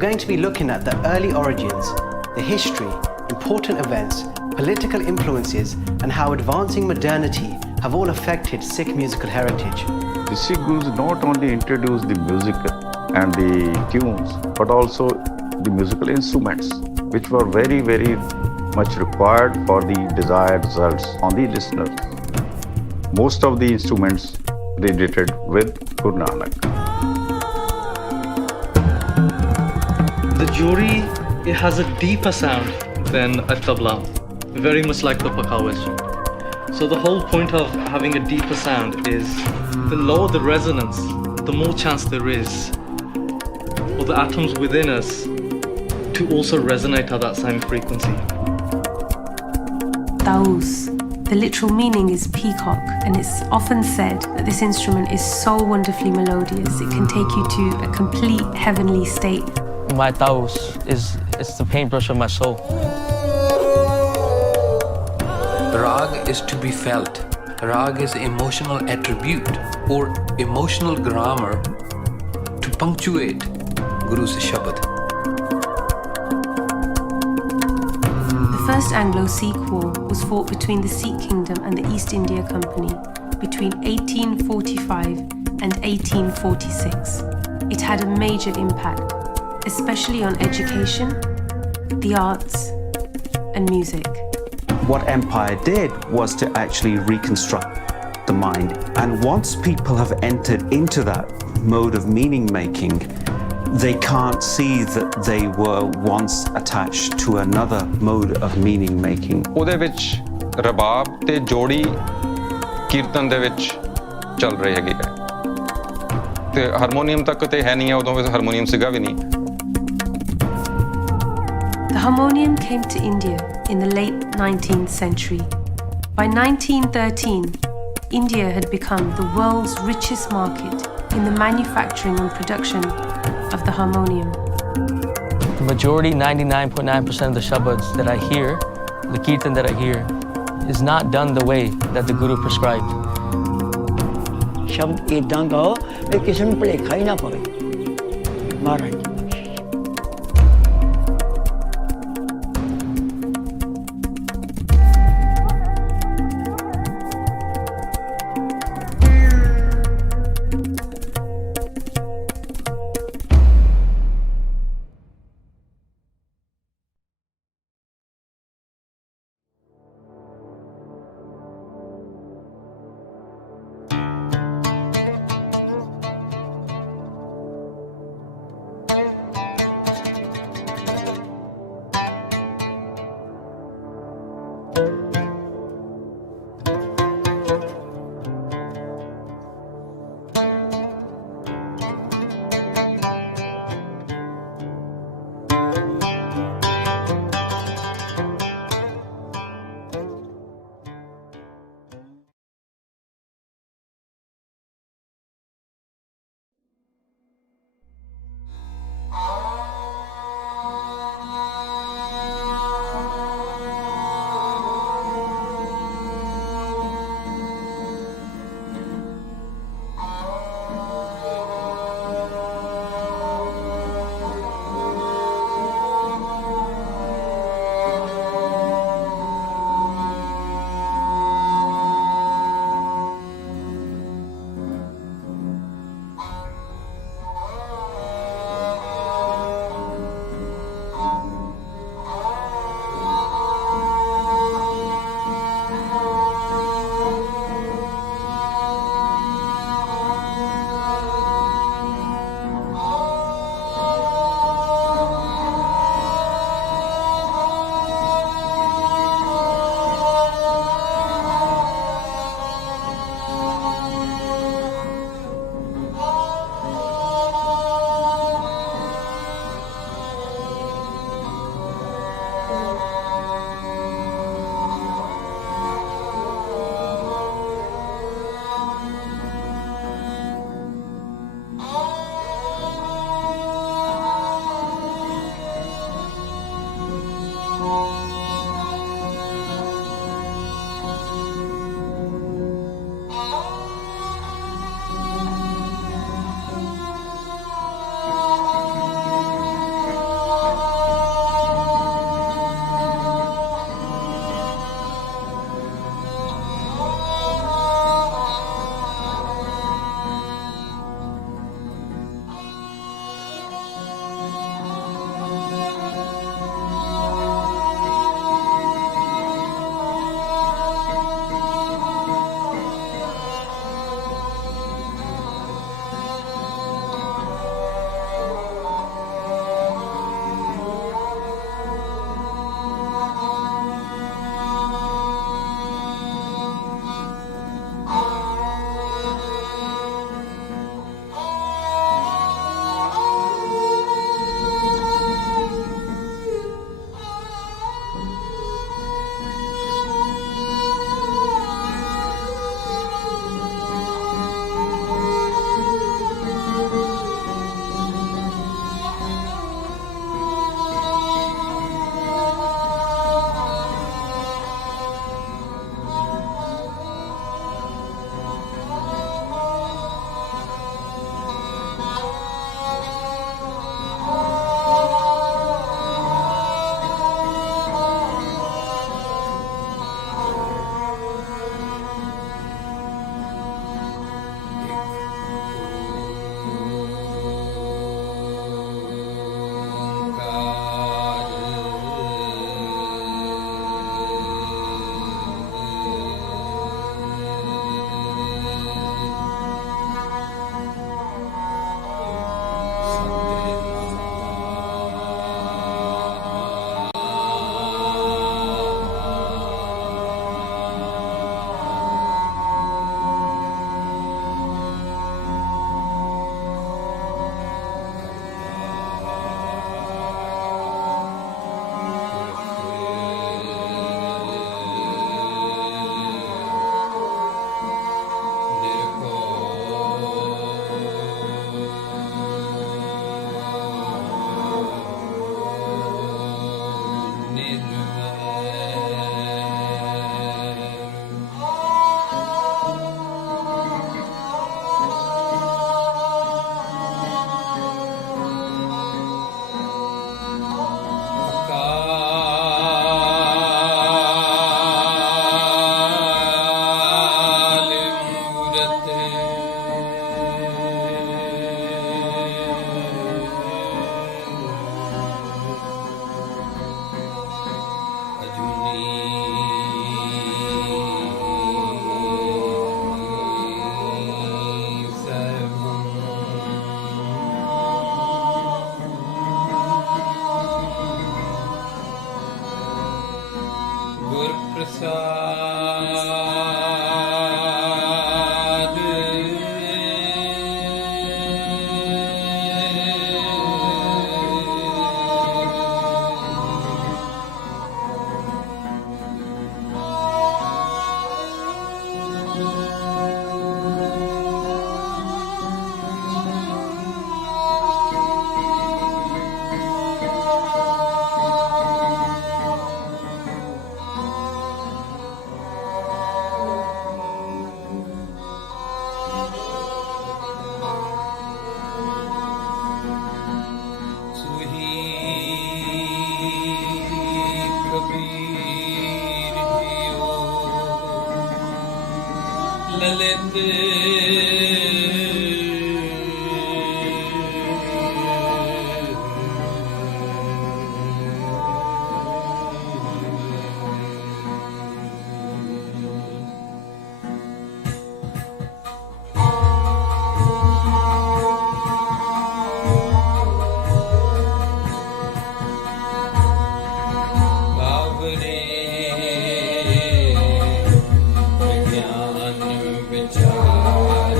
we're going to be looking at the early origins, the history, important events, political influences, and how advancing modernity have all affected Sikh musical heritage. The Sikh Gurus not only introduced the music and the tunes, but also the musical instruments, which were very, very much required for the desired results on the listeners. Most of the instruments related with Guru Nanak. The Gauri, it has a deeper sound than a tabla, very much like the pakawaj. So the whole point of having a deeper sound is the lower the resonance, the more chance there is for the atoms within us to also resonate at that same frequency. Taus. The literal meaning is peacock, and it's often said that this instrument is so wonderfully melodious it can take you to a complete heavenly state. My taus it's the paintbrush of my soul. Raag is to be felt. Raag is emotional attribute or emotional grammar to punctuate Guru's Shabad. The first Anglo-Sikh war was fought between the Sikh kingdom and the East India Company between 1845 and 1846. It had a major impact, especially on education, the arts, and music. What empire did was to actually reconstruct the mind. And once people have entered into that mode of meaning making, they can't see that they were once attached to another mode of meaning making. ਉਹਦੇ ਵਿੱਚ ਰਬਾਬ ਤੇ ਜੋੜੀ ਕੀਰਤਨ ਦੇ ਵਿੱਚ ਚੱਲ ਰਹੀ ਹੈਗੀ ਹੈ ਤੇ ਹਾਰਮੋਨੀਅਮ ਤੱਕ ਤੇ ਹੈ ਨਹੀਂ ਹੈ ਉਦੋਂ ਹਾਰਮੋਨੀਅਮ ਸੀਗਾ ਵੀ ਨਹੀਂ. The harmonium came to India in the late 19th century. By 1913, India had become the world's richest market in the manufacturing and production of the harmonium. The majority, 99.9% of the shabads that I hear, the kirtan that I hear, is not done the way that the Guru prescribed. शब्द इदां गाओ कि किसी ਨੂੰ ਭੁਲੇਖਾ ਹੀ ਨਾ ਪਵੇ ਮਹਾਰਾਜ ललित बाबरे ज्ञान विचार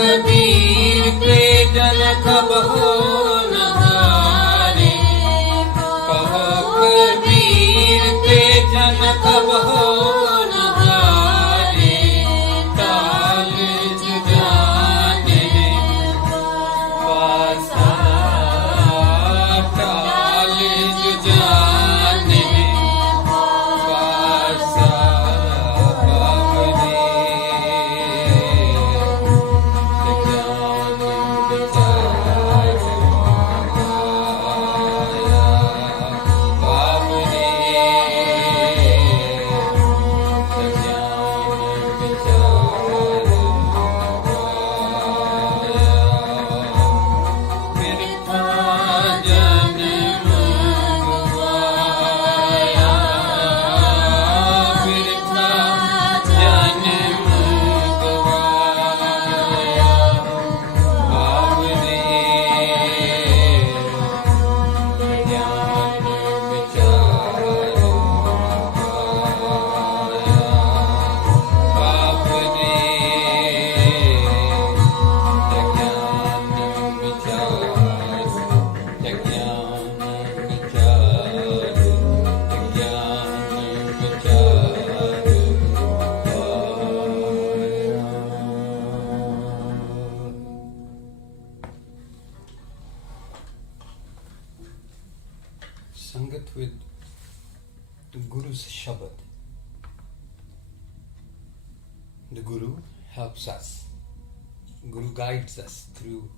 Kabir The Guru helps us. Guru guides us through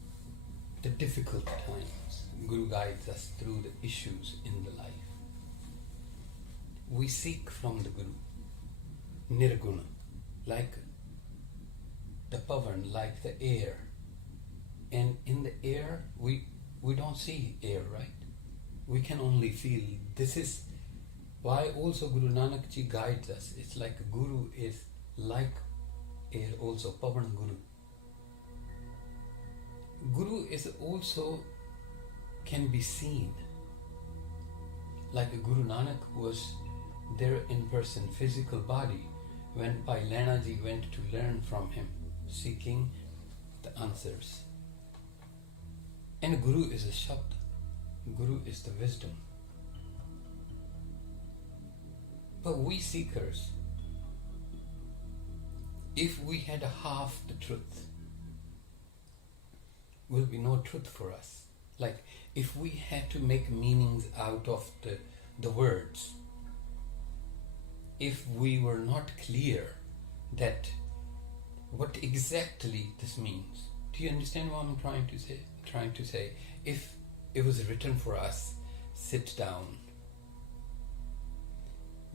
the difficult times. Guru guides us through the issues in the life. We seek from the Guru nirguna, like the pavan, like the air. And in the air, we don't see air, right? We can only feel. This is why also Guru Nanak Ji guides us. It's like Guru is like air also, pavan Guru. Guru is also can be seen. Like Guru Nanak was there in person, physical body, when Paiaa Ji went to learn from him, seeking the answers. And Guru is a Shabd. Guru is the wisdom. But we seekers, if we had half the truth, will be no truth for us. Like if we had to make meanings out of the words, if we were not clear that what exactly this means. Do you understand what I'm trying to say? If it was written for us, sit down,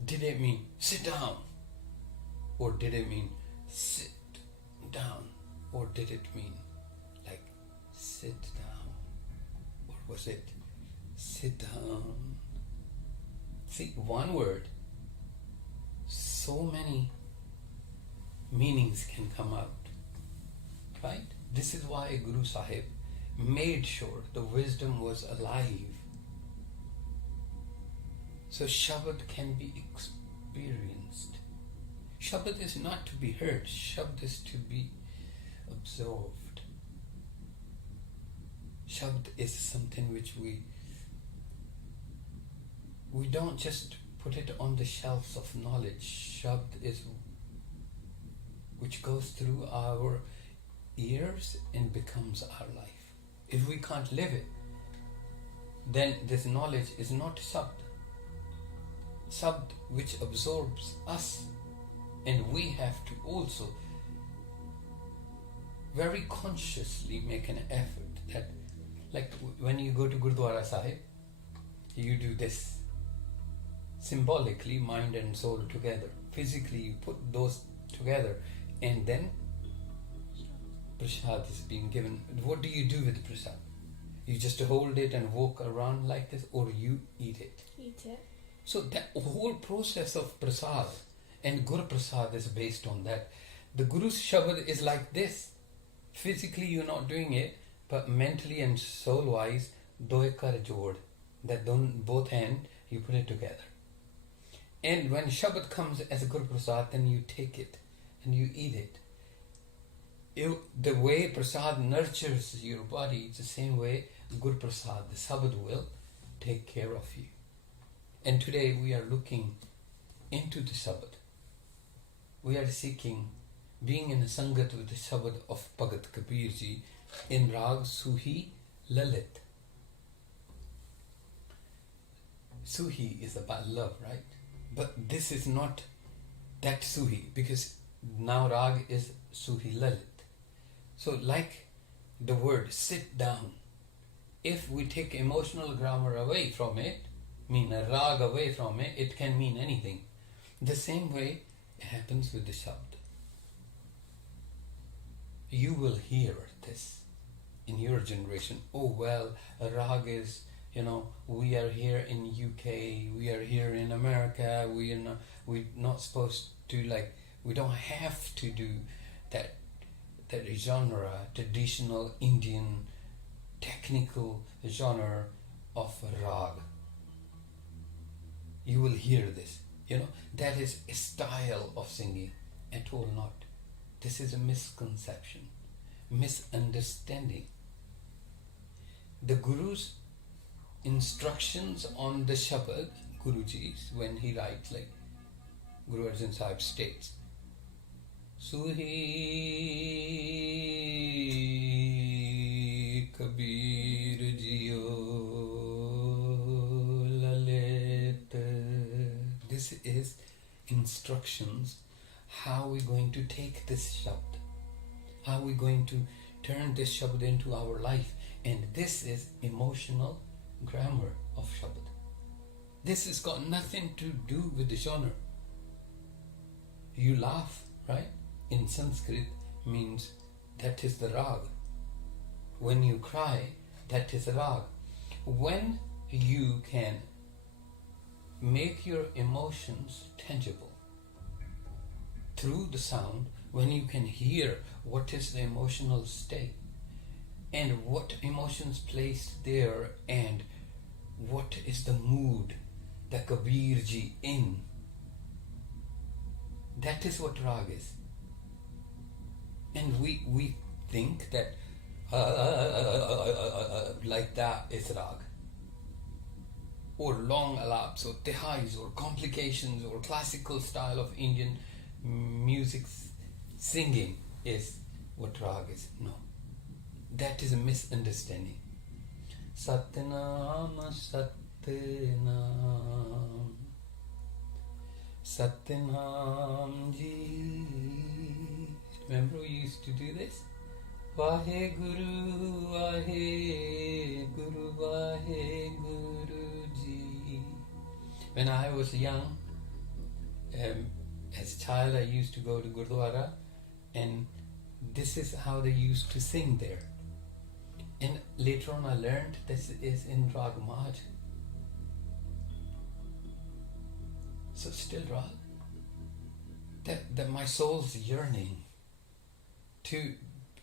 did it mean sit down? Or did it mean sit down? Or did it mean like sit down? Or was it sit down? See, one word, so many meanings can come out, right? This is why Guru Sahib made sure the wisdom was alive. So Shabad can be experienced. Shabad is not to be heard, Shabad is to be absorbed. Shabad is something which we don't just put it on the shelves of knowledge. Shabad is which goes through our ears and becomes our life. If we can't live it, then this knowledge is not Shabad. Shabad which absorbs us, and we have to also very consciously make an effort that, like when you go to Gurdwara Sahib, you do this. Symbolically, mind and soul together. Physically, you put those together, and then prasad is being given. What do you do with prasad? You just hold it and walk around like this, or you eat it? Eat it. So that whole process of prasad and Guru Prasad is based on that. The Guru's Shabad is like this. Physically, you're not doing it, but mentally and soul-wise, doe kar jod, that both hands, you put it together. And when Shabad comes as a Guru Prasad, then you take it and you eat it. The way Prasad nurtures your body, it's the same way Guru Prasad, the Shabad will take care of you. And today we are looking into the Shabad. We are seeking being in a Sangat with the Shabad of Bhagat Kabir Ji in Raag Suhee Lalit. Suhi is about love, right? But this is not that Suhi, because now Raag is Suhee Lalit. So like the word sit down, if we take emotional grammar away from it, mean a Raag away from it, it can mean anything. The same way it happens with the Shabd. You will hear this in your generation. Oh well, a Raag is, we are here in UK, we are here in America, we're not supposed to we don't have to do that genre, traditional Indian technical genre of Raag. You will hear this, that is a style of singing, at all not. This is a misconception, misunderstanding. The Guru's instructions on the Shabad, Guruji's, when he writes, like Guru Arjan Sahib states, Suhi Kabir Jiyo Lalit. This is instructions how are we going to take this Shabad? How are we going to turn this Shabad into our life? And this is emotional grammar of Shabad. This has got nothing to do with the genre. You laugh, right? In Sanskrit means that is the Raag. When you cry, that is Raag. When you can make your emotions tangible through the sound, when you can hear what is the emotional state and what emotions placed there and what is the mood that Kabir ji in, that is what Raag is. And we think that like that is Raag, or long alapse, or tihais, or complications, or classical style of Indian music singing is what Raag is. No, that is a misunderstanding. Satnam, Satnam, Satnam ji. Remember we used to do this? Vahe Guru, Vahe Guru, Vahe Guru ji. When I was young, as a child, I used to go to Gurdwara, and this is how they used to sing there. And later on I learned this is in Raag Maj. So still Raag. That my soul's yearning to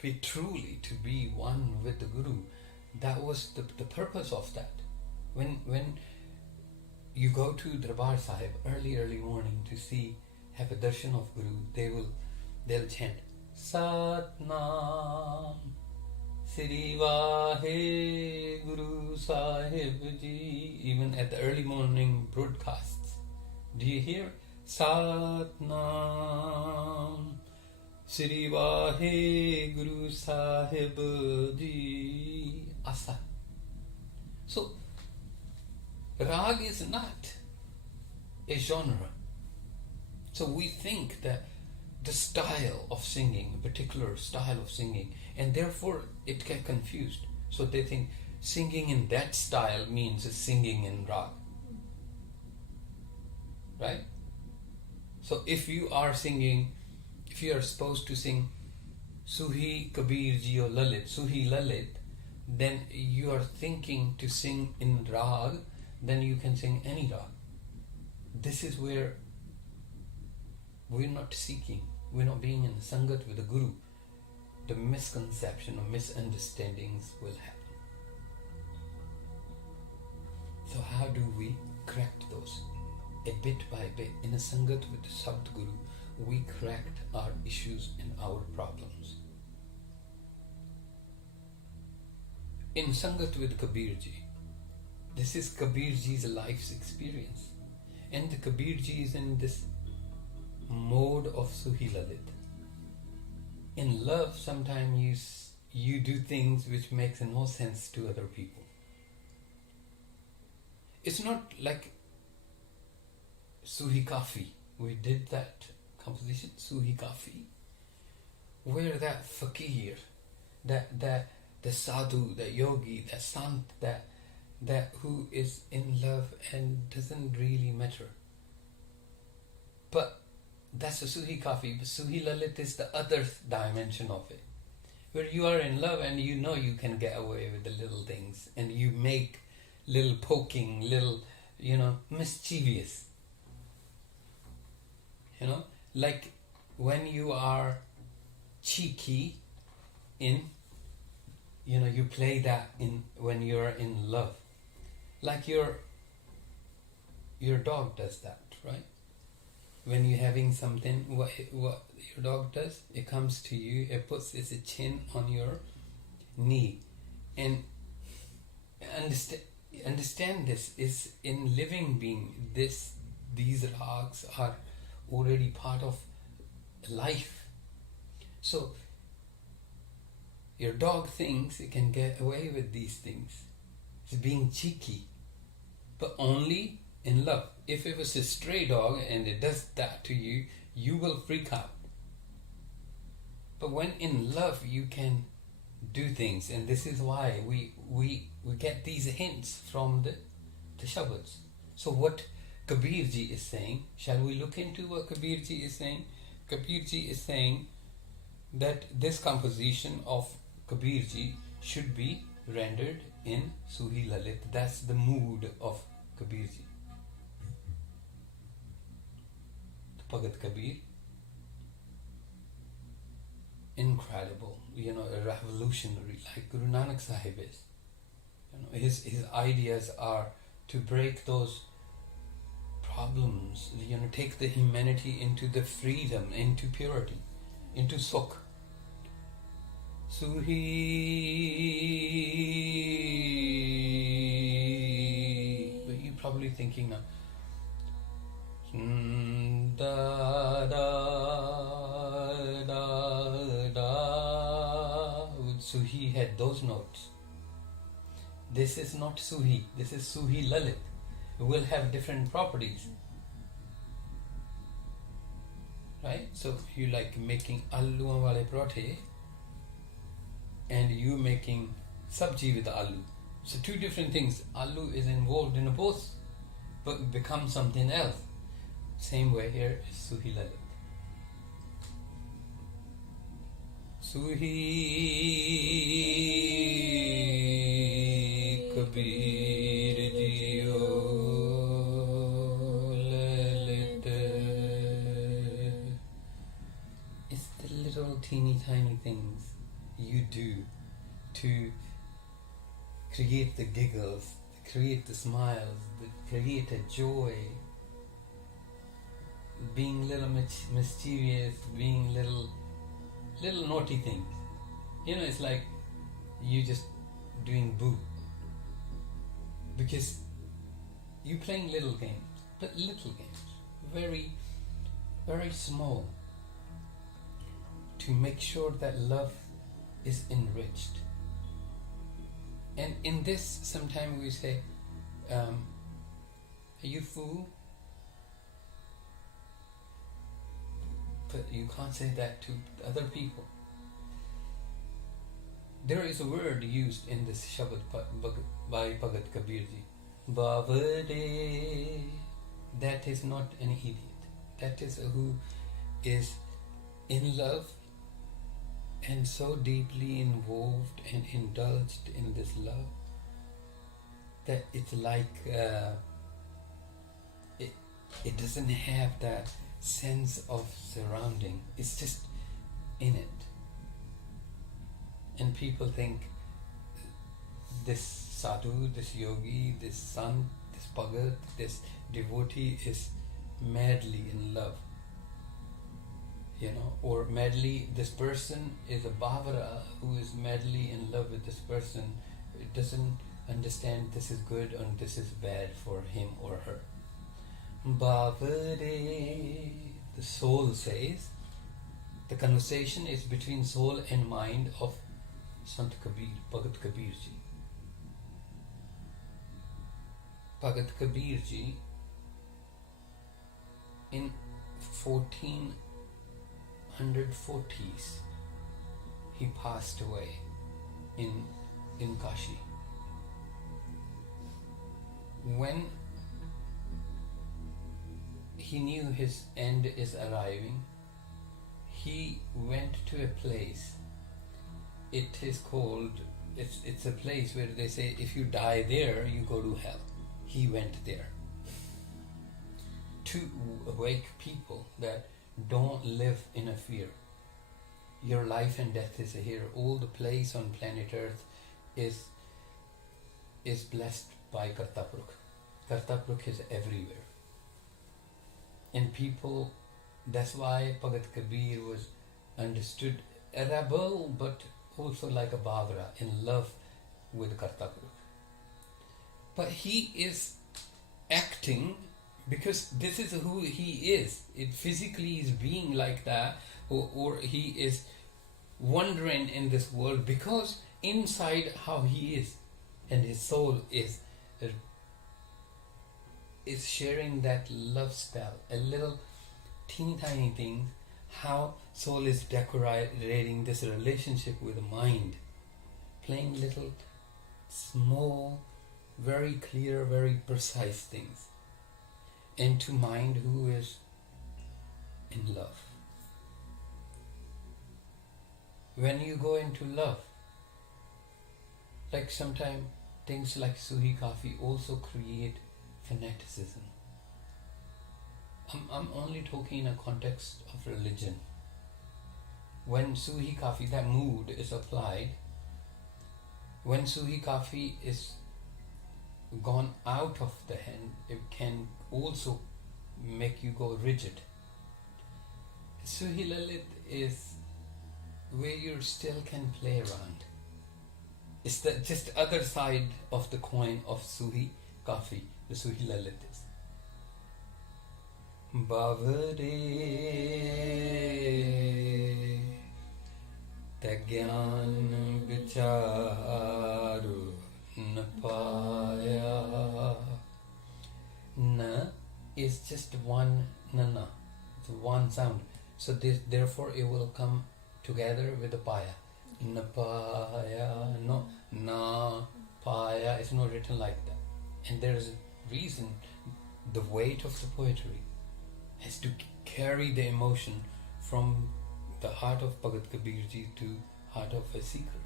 be truly, to be one with the Guru. That was the purpose of that. When you go to Darbar Sahib early morning to have a darshan of Guru, they'll chant Satnam Siri Vahe Guru Sahib Ji. Even at the early morning broadcasts, do you hear Satnam Siri Vahe Guru Sahib Ji? Asa. So Raag is not a genre. So we think that the style of singing, a particular style of singing, and therefore it gets confused. So they think singing in that style means singing in Raag. Right? So if you are supposed to sing Suhi Kabir Ji or Lalit, Suhi Lalit, then you are thinking to sing in Raag, then you can sing any Raag. This is where we're not seeking, we're not being in Sangat with the Guru. The misconception or misunderstandings will happen. So how do we correct those? A bit by bit, in a Sangat with the Sadguru, we correct our issues and our problems. In Sangat with Kabir Ji, this is Kabir Ji's life's experience. And the Kabir Ji is in this mode of Suhi Lalit. In love, sometimes you do things which makes no sense to other people. It's not like Suhi Kafi. We did that composition, Suhi Kafi, where that fakir, that the sadhu, that yogi, that sant, that who is in love and doesn't really matter. But that's a Suhi Kafi. But Suhi Lalit is the other dimension of it, where you are in love and you know you can get away with the little things, and you make little poking, little, mischievous. Like when you are cheeky in, you play that in when you're in love. Like your dog does that, right? When you're having something, what your dog does, it comes to you, it puts its chin on your knee. And understand this is in living being, these rags are already part of life. So your dog thinks it can get away with these things. It's being cheeky, but only in love. If it was a stray dog and it does that to you, you will freak out. But when in love, you can do things, and this is why we get these hints from the Shabads. So what Kabir ji is saying, shall we look into what Kabir ji is saying? Kabir ji is saying that this composition of Kabir ji should be rendered in Suhee Lalit. That's the mood of Kabir ji. The Bhagat Kabir, incredible, a revolutionary, like Guru Nanak Sahib is. His ideas are to break those problems, take the humanity into the freedom, into purity, into sukh. Suhee, but you're probably thinking now, da da da da. Suhee had those notes. This is not Suhee, this is Suhee Lalit. It will have different properties. Right? So you like making aloo wale parothe and you making sabji with aloo. So two different things. Aloo is involved in both, but becomes something else. Same way here is Suhee Lalit. Suhee Kabir Jiyo Lalit. It's the little teeny tiny things you do to create the giggles, create the smiles, create a joy, being little mischievous, being little naughty things. It's like you just doing boo because you playing little games, but little games, very, very small, to make sure that love is enriched. And in this, sometimes we say, are you fool? But you can't say that to other people. There is a word used in this Shabad by Bhagat Kabir ji, Bavare. That is not an idiot. That is who is in love and so deeply involved and indulged in this love that it's like it doesn't have that sense of surrounding. It's just in it. And people think this sadhu, this yogi, this sant, this bhagat, this devotee is madly in love. Or madly, this person is a bhavara who is madly in love with this person. It doesn't understand this is good and this is bad for him or her. Bhavare, the soul says, the conversation is between soul and mind of Sant Kabir, Bhagat Kabir ji. Bhagat Kabir ji, in 1440s, he passed away in Kashi. When he knew his end is arriving, he went to a place. It is called, it's a place where they say if you die there, you go to hell. He went there to awake people that don't live in a fear. Your life and death is here. All the place on planet Earth is blessed by Kartapurukh. Kartapurukh is everywhere. And people, that's why Bhagat Kabir was understood a rebel, but also like a bhavara, in love with Kartapurukh. But he is acting because this is who he is. It physically is being like that, or he is wandering in this world because inside how he is, and his soul is sharing that love spell, a little teeny tiny things, how soul is decorating this relationship with the mind, playing little, small, very clear, very precise things, and to mind who is in love. When you go into love, like sometimes things like Suhi Kafi also create fanaticism. I'm only talking in a context of religion. When Suhi Kafi, that mood is applied, when Suhi Kafi is gone out of the hand, it can also make you go rigid. Suhi Lalit is where you still can play around. It's the just other side of the coin of Suhi Kafi, the Suhi Lalit is. Bavare Tai Gian Beechar Paiaa. Na is just one nana, it's one sound. So therefore it will come together with the Paiaa. Na Paiaa, no, na Paiaa. It's not written like that. And there is a reason. The weight of the poetry has to carry the emotion from the heart of Bhagat Kabir Ji to heart of a seeker.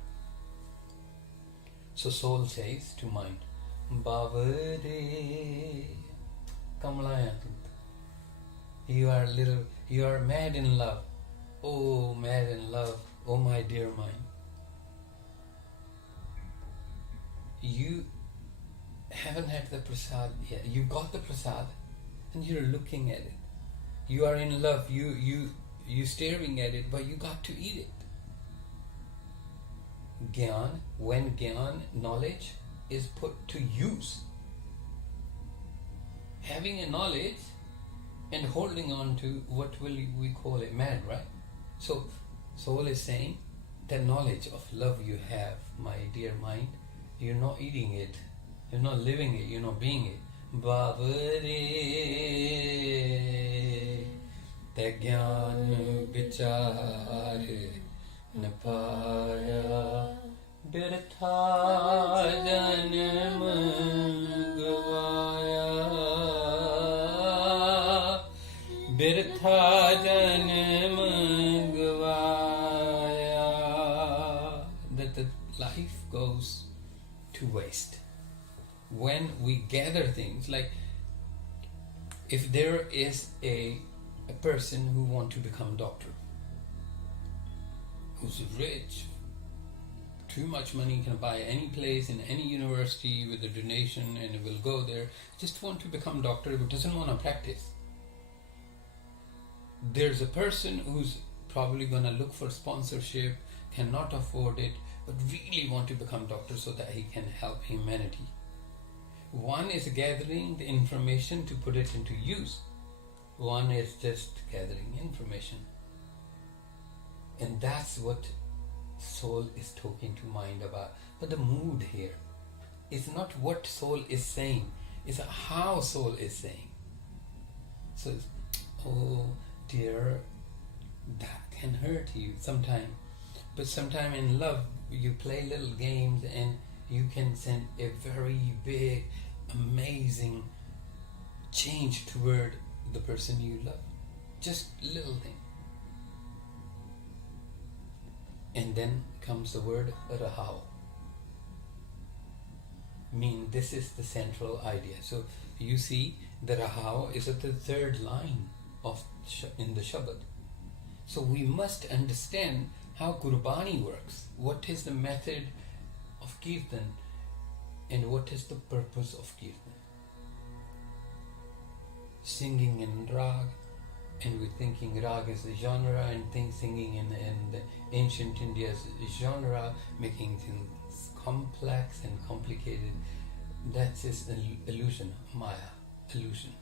So soul says to mind, Bavare Kamlaya, you are mad in love. Oh, mad in love, oh my dear mind. You haven't had the prasad yet. You got the prasad and you're looking at it. You are in love, you staring at it, but you got to eat it. Gyan, when Gyan, knowledge, is put to use. Having a knowledge and holding on to what will we call it, mad, right? So soul is saying that knowledge of love you have, my dear mind, you're not eating it, you're not living it, you're not being it. Bavare Tai Gian Beechar Paiaa. Birtha janam gavaya, birtha janam gavaya. That the life goes to waste. When we gather things, like if there is a person who wants to become doctor, who's rich, too much money, can buy any place in any university with a donation and will go there, just want to become doctor but doesn't want to practice. There's a person who's probably going to look for sponsorship, cannot afford it, but really want to become doctor so that he can help humanity. One is gathering the information to put it into use. One is just gathering information. And that's what soul is talking to mind about. But the mood here is not what soul is saying, it's how soul is saying. So, oh dear, that can hurt you sometime. But sometime in love, you play little games and you can send a very big, amazing change toward the person you love. Just little thing. And then comes the word Rahao. This is the central idea. So you see the Rahao is at the third line of in the Shabad. So we must understand how Gurbani works. What is the method of Kirtan and what is the purpose of Kirtan? Singing in Raag, and we're thinking Raag is the genre, and singing in the ancient India's genre, making things complex and complicated. That's just an illusion, Maya, illusion.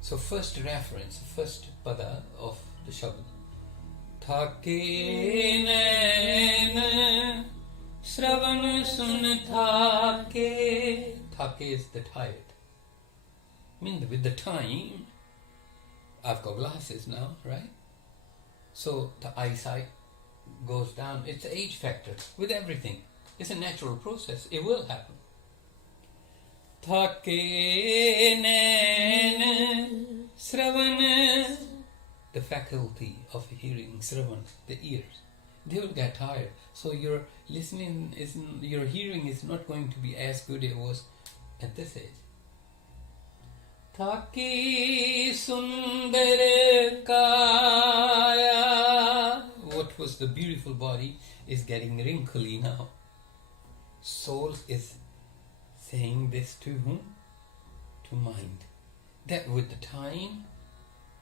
So first reference, first pada of the Shabad. Thake nain Shravan sun thake. Thake is the tired. With the time, I've got glasses now, right? So the eyesight goes down. It's an age factor with everything. It's a natural process. It will happen. The faculty of hearing, Sravan, the ears, they will get tired. So your hearing is not going to be as good as it was at this age. Thaki sundar kaya. What was the beautiful body is getting wrinkly now. Soul is saying this to whom? To mind. That with the time,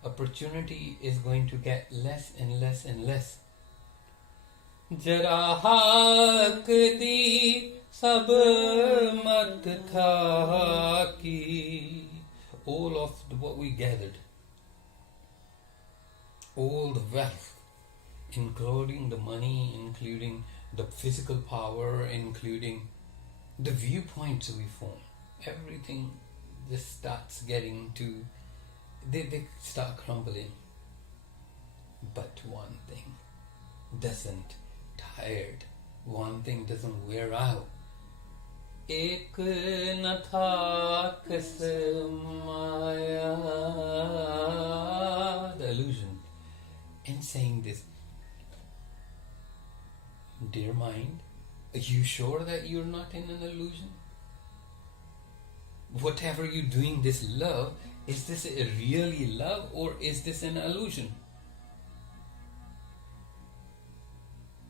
opportunity is going to get less and less and less. Jara haq di sab mat thaki. All of what we gathered, all the wealth, including the money, including the physical power, including the viewpoints we form, everything just starts getting to, they start crumbling. But one thing doesn't tired, one thing doesn't wear out. Ek na tha kasmaya, the illusion, and saying this, dear mind, are you sure that you're not in an illusion? Whatever you're doing, this love, is this a really love or is this an illusion?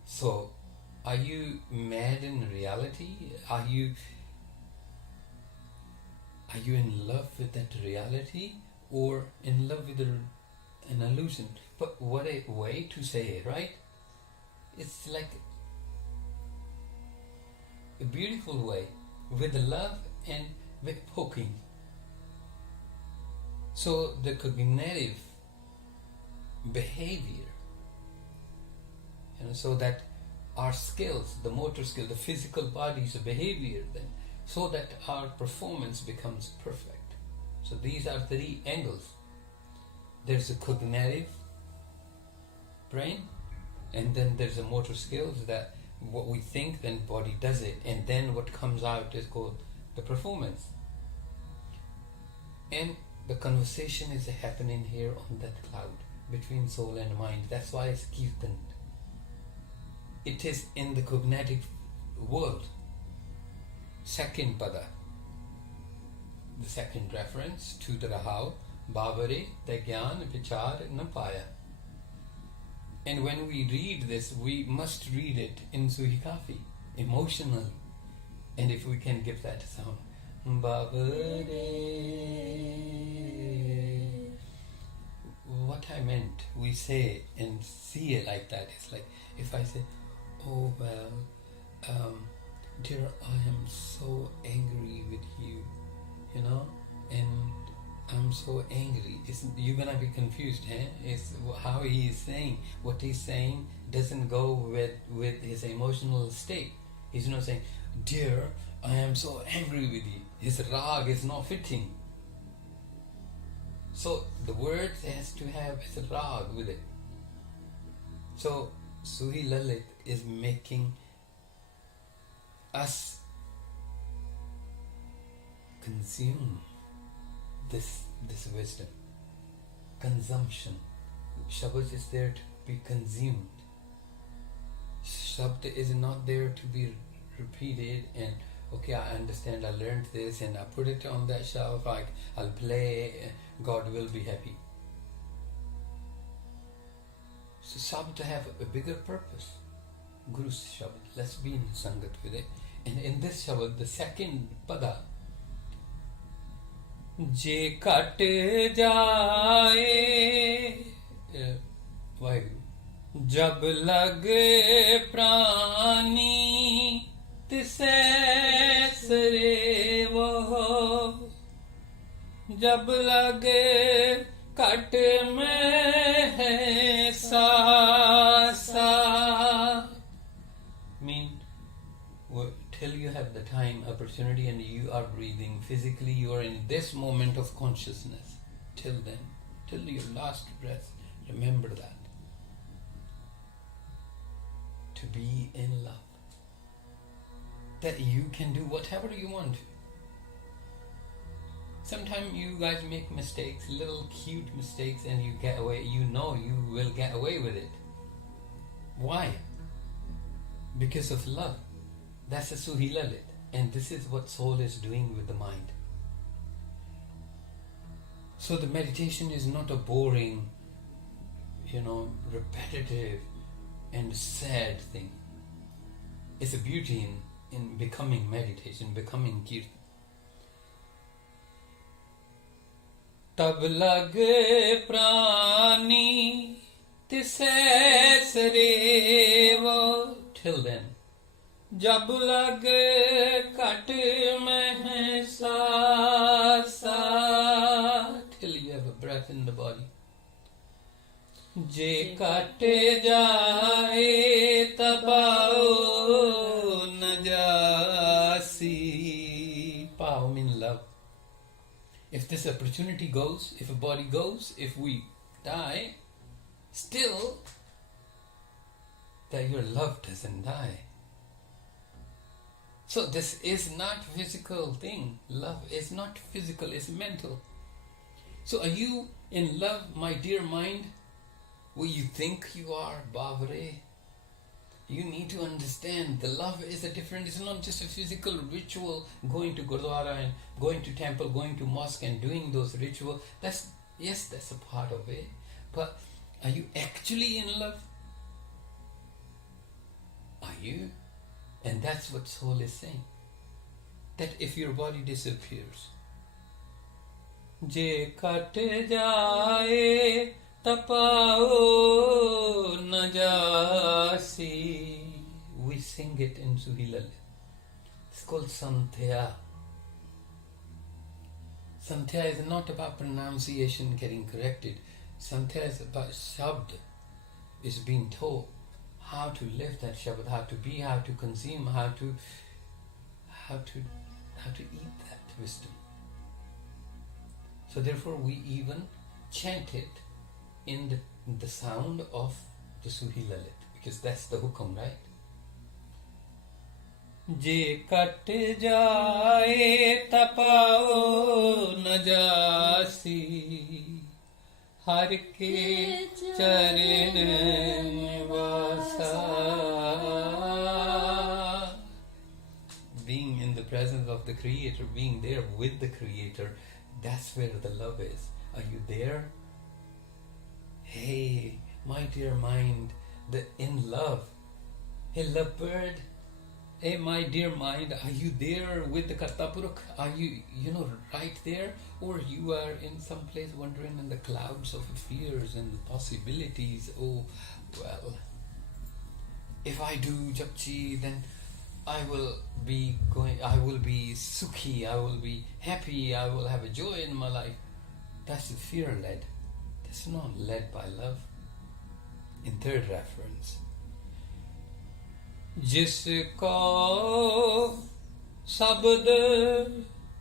So, are you mad in reality? Are you in love with that reality or in love with an illusion? But what a way to say it, right? It's like a beautiful way, with love and with poking. So the cognitive behavior, so that our skills, the motor skill, the physical body's behavior then, so that our performance becomes perfect. So these are three angles. There's a cognitive brain, and then there's a motor skills, that what we think, then body does it, and then what comes out is called the performance. And the conversation is happening here on that cloud between soul and mind. That's why it's Kirtan. It is in the cognitive world. Second pada, the second reference to the Rahao, Bavare Tai Gian Beechar na Paiaa. And when we read this, we must read it in Suhikafi, emotional. And if we can give that sound, Bavare. What I meant, we say and see it like that. It's like if I say, oh well, dear, I am so angry with you, and I'm so angry. You're gonna be confused, eh? It's how he is saying. What he's saying doesn't go with his emotional state. He's not saying, dear, I am so angry with you. His raag is not fitting. So the word has to have his raag with it. So Suhee Lalit is making us consume this wisdom. Consumption. Shabad is there to be consumed. Shabad is not there to be repeated and okay, I understand, I learned this and I put it on that shelf, I'll play, God will be happy. So Shabad to have a bigger purpose. Guru's Shabad, let's be in Sangat with it. And in this Shabad, the second pada, Je kat jaye jab lage prani tise sare wo jab lage kat mein hai sa. Mean till you have the time, opportunity, and you are breathing physically, you are in this moment of consciousness. Till then, till your last breath. Remember that. To be in love. That you can do whatever you want to. Sometimes you guys make mistakes, little cute mistakes, and you get away. You know you will get away with it. Why? Because of love. That's a Suhee Lalit. And this is what soul is doing with the mind. So the meditation is not a boring, repetitive and sad thing. It's a beauty in becoming meditation, becoming kirtan. Tabla ge prani tise sarevo. Till then. Jab lag kat mein sa. Till you have a breath in the body. Je kate jaye tabao najasi. Pao means love. If this opportunity goes, if a body goes, if we die, still that your love doesn't die. So this is not physical thing. Love is not physical, it's mental. So are you in love, my dear mind? What you think you are, Bavare? You need to understand the love is a different, it's not just a physical ritual, going to Gurdwara and going to temple, going to mosque and doing those rituals. That's a part of it. But are you actually in love? Are you? And that's what soul is saying. That if your body disappears, Je kate jaye tapao najasi. We sing it in Suhee Lalit. It's called Santhya. Santhya is not about pronunciation getting corrected. Santhya is about Shabad. Is being told how to live that Shabad, how to be, how to consume, how to eat that wisdom. So therefore we even chant it in the sound of the Suhee Lalit, because that's the hukum, right? Je kat jaye tapao najasi. Har ke charan nivasa. Being in the presence of the Creator, being there with the Creator, that's where the love is. Are you there? Hey, my dear mind, in love. Hey, lovebird. Hey, my dear mind, are you there with the Kartapuruk? Are you, right there? Or you are in some place wandering in the clouds of fears and possibilities? Oh, well, if I do Japji, then I will be sukhi, I will be happy, I will have a joy in my life. That's fear-led. That's not led by love. In third reference, Jisko sabad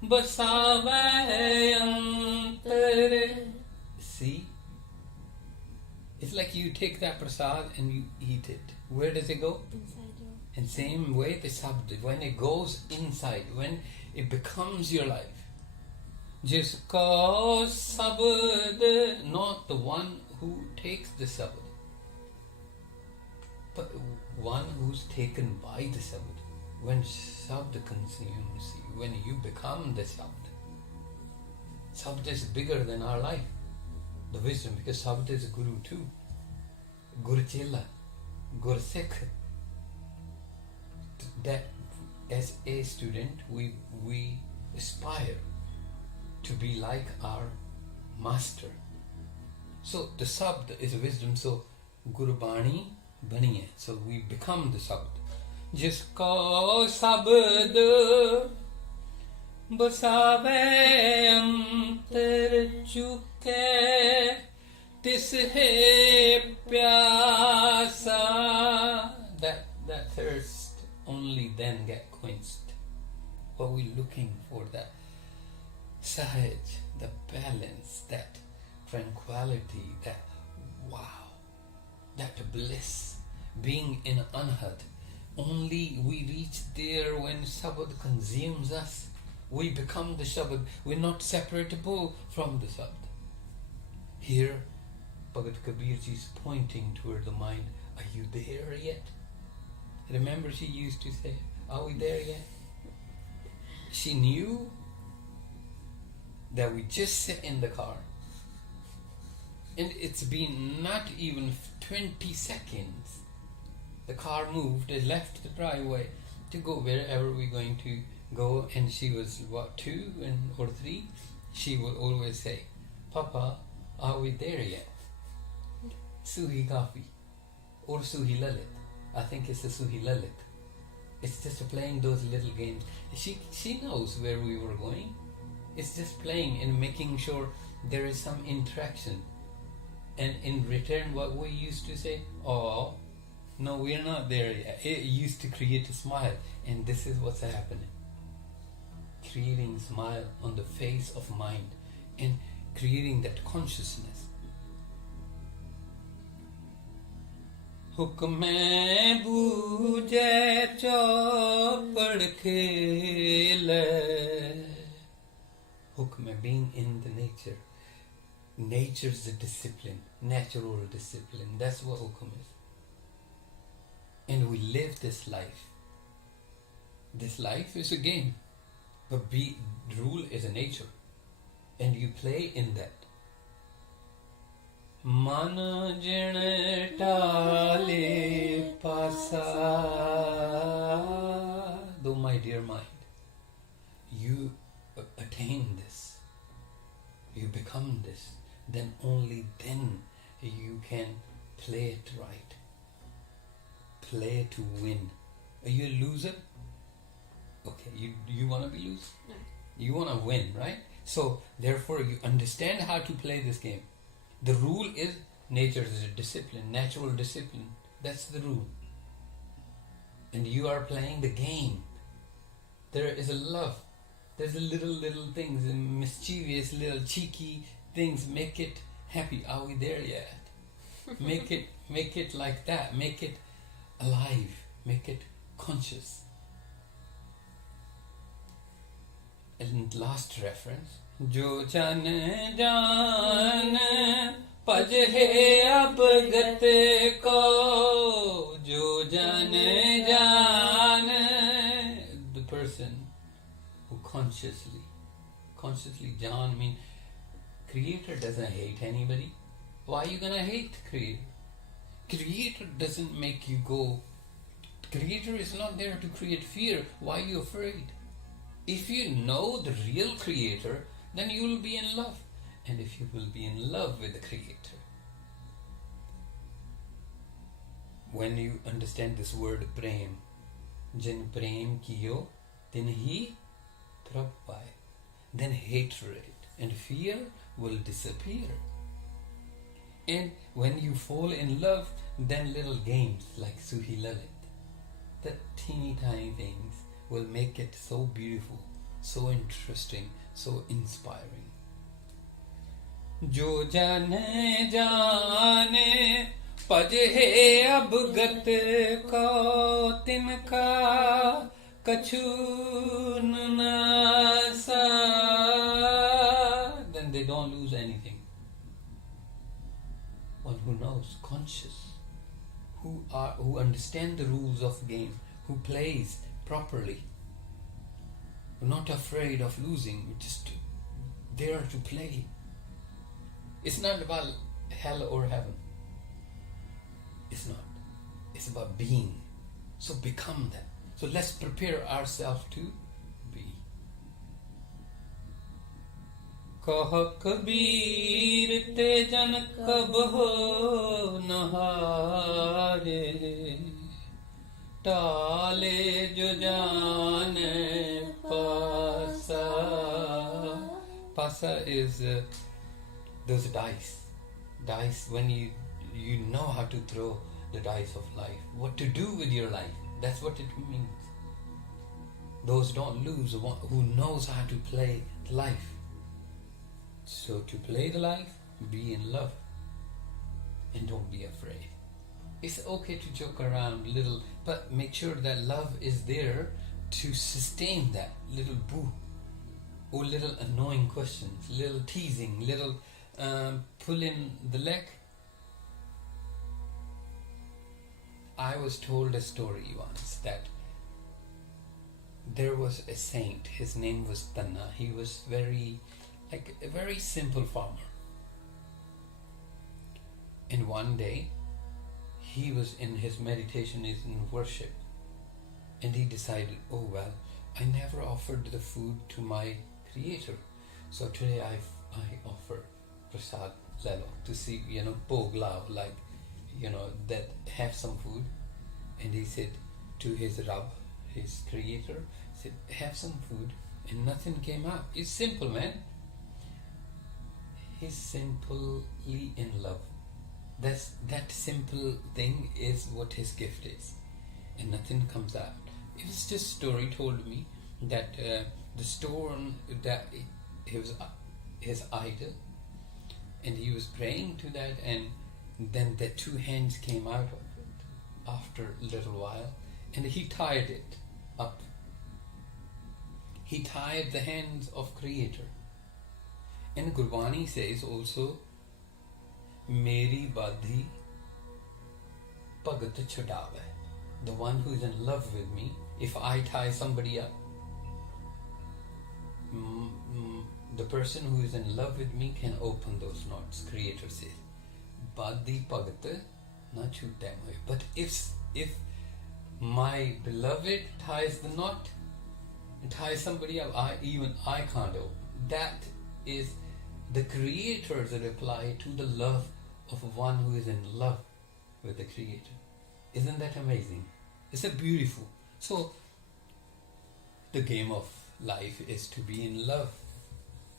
basave antar. See? It's like you take that prasad and you eat it. Where does it go? Inside you. And same way the sabd, when it goes inside, when it becomes your life. Jisko sabad, not the one who takes the sabd, but one who's taken by the sabd. When sabd consumes you, when you become the sabd. Sabd is bigger than our life, the wisdom, because sabd is guru too. Guru Chela, Guru Sikh. That as a student we aspire to be like our master. So the sabd is wisdom, so Guru Bani baniye, so we become the sabd. Jisko sabd basave antar chuke tis hai pyasa. That thirst only then get quenched. What we looking for, that sahaj, the balance, that tranquility, that wow, that bliss, being in anhad. Only we reach there when Shabad consumes us. We become the Shabad. We're not separable from the Shabad. Here, Bhagat Kabir ji is pointing toward the mind. Are you there yet? Remember, she used to say, are we there yet? She knew that we just sit in the car. And it's been not even 20 seconds. The car moved, it left the driveway to go wherever we're going to go. And she was, what, 2 or 3? She would always say, Papa, are we there yet? Suhi Kafi or Suhi Lalit. I think it's a Suhi Lalit. It's just playing those little games. She knows where we were going. It's just playing and making sure there is some interaction. And in return, what we used to say, oh, no, we're not there yet. It used to create a smile. And this is what's happening. Creating smile on the face of mind and creating that consciousness. Hukme buje chopad khele. Hukme, being in the nature. Nature's a discipline, natural discipline. That's what hukum is. And we live this life. This life is a game. But rule is a nature. And you play in that. Man jine tale pasa. Though, my dear mind, you attain this. You become this. Then only then you can play it right. Play to win. Are you a loser? Okay, you want to be loose? No. You want to win, right? So therefore you understand how to play this game. The rule is nature is a discipline, natural discipline. That's the rule. And you are playing the game. There is a love. There's a little things, mischievous little cheeky things. Make it happy. Are we there yet? Make it like that. Make it alive. Make it conscious. And last reference. Jo jane jaan paj hai ab gat ko. Jo jane jaan. The person who consciously jaan means Creator doesn't hate anybody. Why are you gonna hate Creator? Creator doesn't make you go. Creator is not there to create fear. Why are you afraid? If you know the real Creator, then you will be in love. And if you will be in love with the Creator, when you understand this word prem, jin prem kiyo, then he prabh paaye. Then hatred and fear will disappear. And when you fall in love, then little games like Suhi Lalit, the teeny tiny things will make it so beautiful, so interesting, so inspiring. Jo jane jane paj hai ab gat ko tinka kachu na sa. Then they don't lose anything. One who knows, conscious, who understand the rules of game, who plays properly, not afraid of losing, just there to play. It's not about hell or heaven. It's not. It's about being. So become that. So let's prepare ourselves to be. Kah Kabir te jan kab ho nahare, tale jo jane pasa. Pasa is those dice. Dice, when you know how to throw the dice of life, what to do with your life. That's what it means. Those don't lose, who knows how to play life. So to play the life, be in love and don't be afraid. It's okay to joke around little, but make sure that love is there to sustain that little boo or little annoying questions, little teasing, little pulling the leg. I was told a story once that there was a saint, his name was Tanna. He was a very simple farmer. And one day, he was in his meditation, is in worship, and he decided, oh well, I never offered the food to my creator, so today I offer prasad lelo to see, bhog lao, like, that have some food. And he said to his Rab, his creator, said, have some food, and nothing came out. It's simple, man. He's simply in love. That simple thing is what his gift is, and nothing comes out. It was just a story told me that the stone that he was his idol, and he was praying to that, and then the two hands came out of it after a little while, and he tied it up. He tied the hands of Creator. And Gurbani says also, Meri badhi bhagat chadave. The one who is in love with me, if I tie somebody up, the person who is in love with me can open those knots. Creator says, badhi bhagat na chute. But if my beloved ties the knot, ties somebody up, I can't open. That is the Creator's reply to the love of one who is in love with the Creator. Isn't that amazing? It's a beautiful. So the game of life is to be in love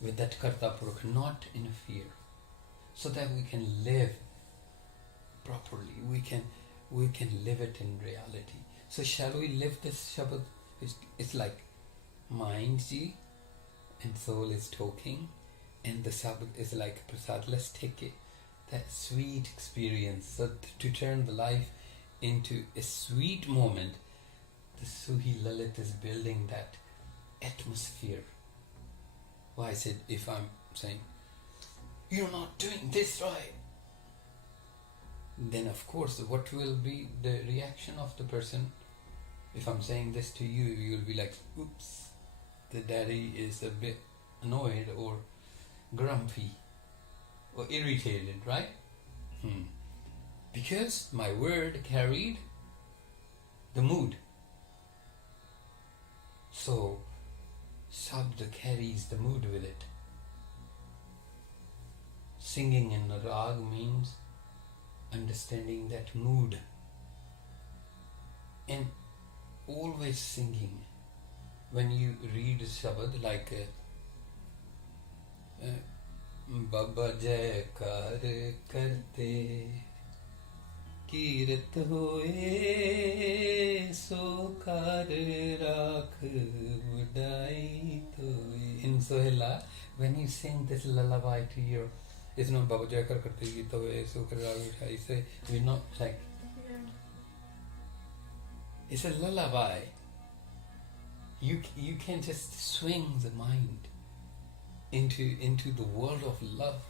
with that Karta Purukh, not in fear, so that we can live properly. We can live it in reality. So shall we live this Shabad? It's like mind ji and soul is talking, and the Shabad is like prasad. Let's take it, that sweet experience, so to turn the life into a sweet moment. The Suhee Lalit is building that atmosphere. Why I said, if I'm saying, you're not doing this right, then of course what will be the reaction of the person? If I'm saying this to you, you'll be like, oops, the daddy is a bit annoyed or grumpy or irritated, right? Because my word carried the mood. So Shabd carries the mood with it. Singing in the Raag means understanding that mood, and always singing. When you read Shabad, like Baba Jai Kar Karte Kirat Hoye So Kar Raag Vadhai Toye. In Sohela, when you sing this lullaby to your, it's not Baba Jai Kar Karte Kirat Hoye So Kar Raag Vadhai. Say, we're not like, it's a lullaby. You can just swing the mind into the world of love,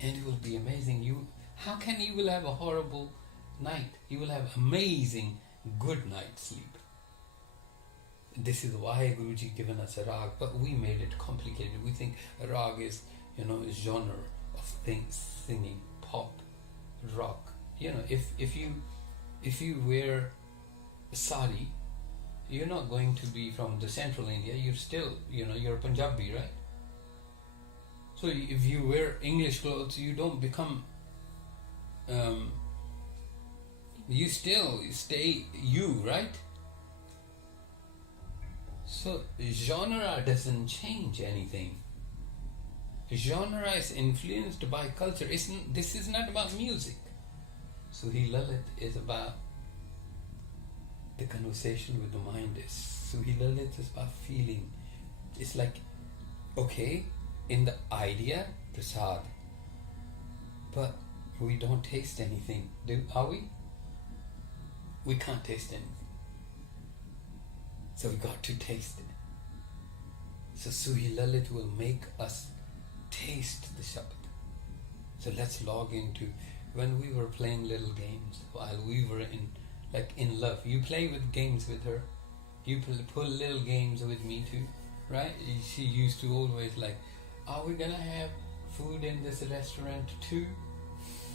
and it will be amazing. How can you will have a horrible night? You will have amazing good night's sleep. This is why Guruji given us a Raag, but we made it complicated. We think a Raag is, a genre of singing, pop, rock. If you wear a sari, you're not going to be from the central India. You're still, you're Punjabi, right? So if you wear English clothes, you don't become, you still stay you, right? So genre doesn't change anything. Genre is influenced by culture. This is not about music. Suhee Lalit is about the conversation with the mind. Suhee Lalit is about feeling. It's like, okay, in the idea, prasad. but we don't taste anything, are we? We can't taste anything. So we got to taste it. So Suhee Lalit will make us taste the Shabad. So let's log into when we were playing little games while we were in love. You play with games with her. You pull little games with me too, right? She used to always like, are we gonna have food in this restaurant too?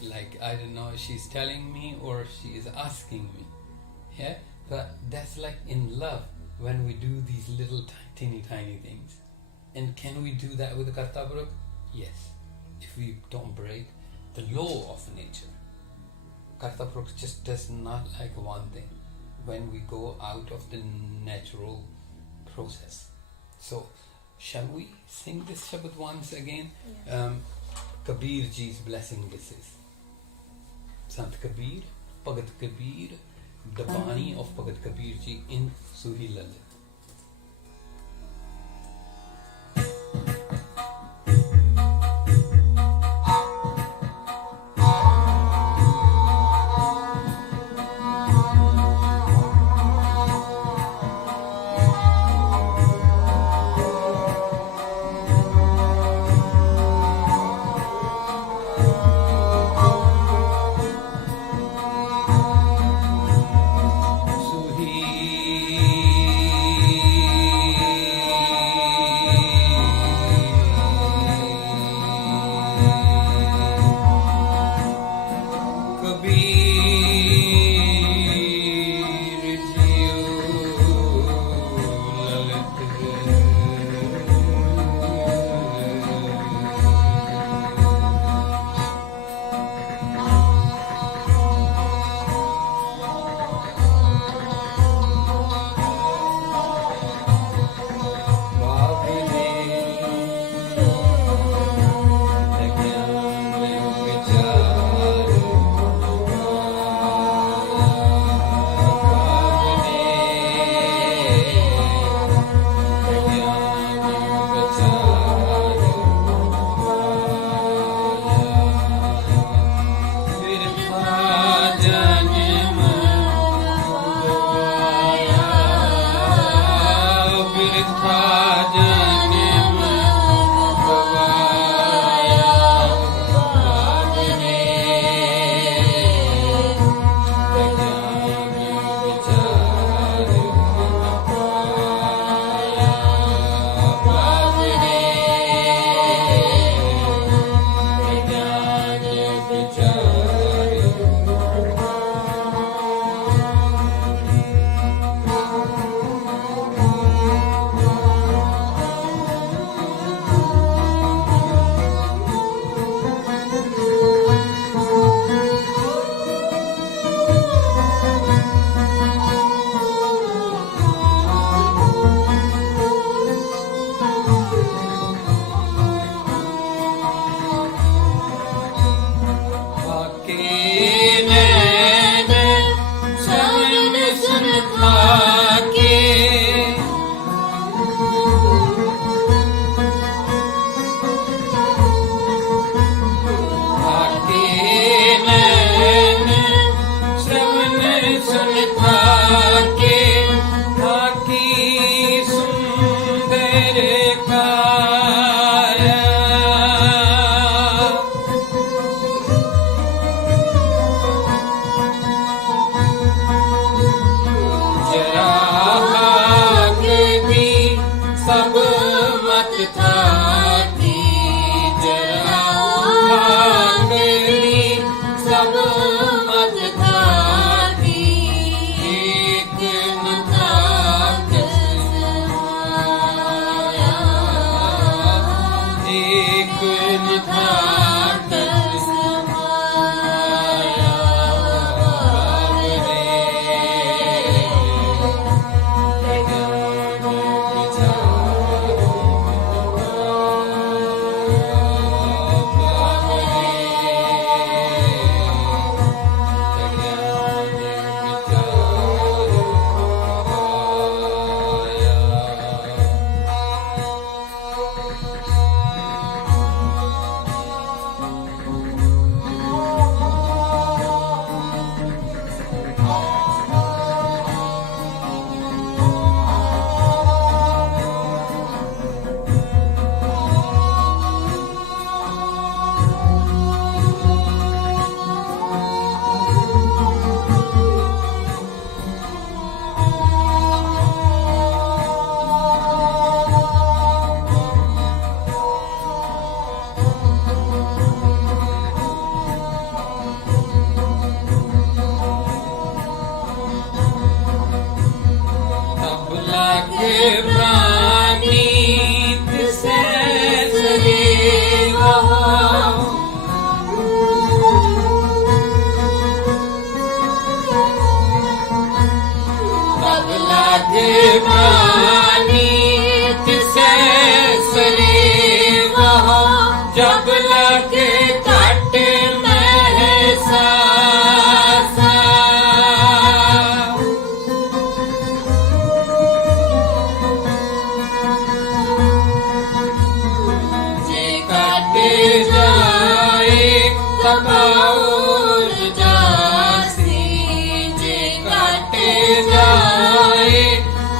Like, I don't know, she's telling me or she is asking me. Yeah, but that's like in love when we do these little tiny things. And can we do that with the Kartabruk? Yes, if we don't break the law of nature. Kartabruk just does not like one thing when we go out of the natural process. So shall we sing this Shabad once again? Yeah. Kabir Ji's blessing this is. Sant Kabir, Bhagat Kabir, the Bani of Bhagat Kabir Ji in Suhee Lalit. जब लगे घट महसासा जे घट जाए तबाउल जासी जे घट जाए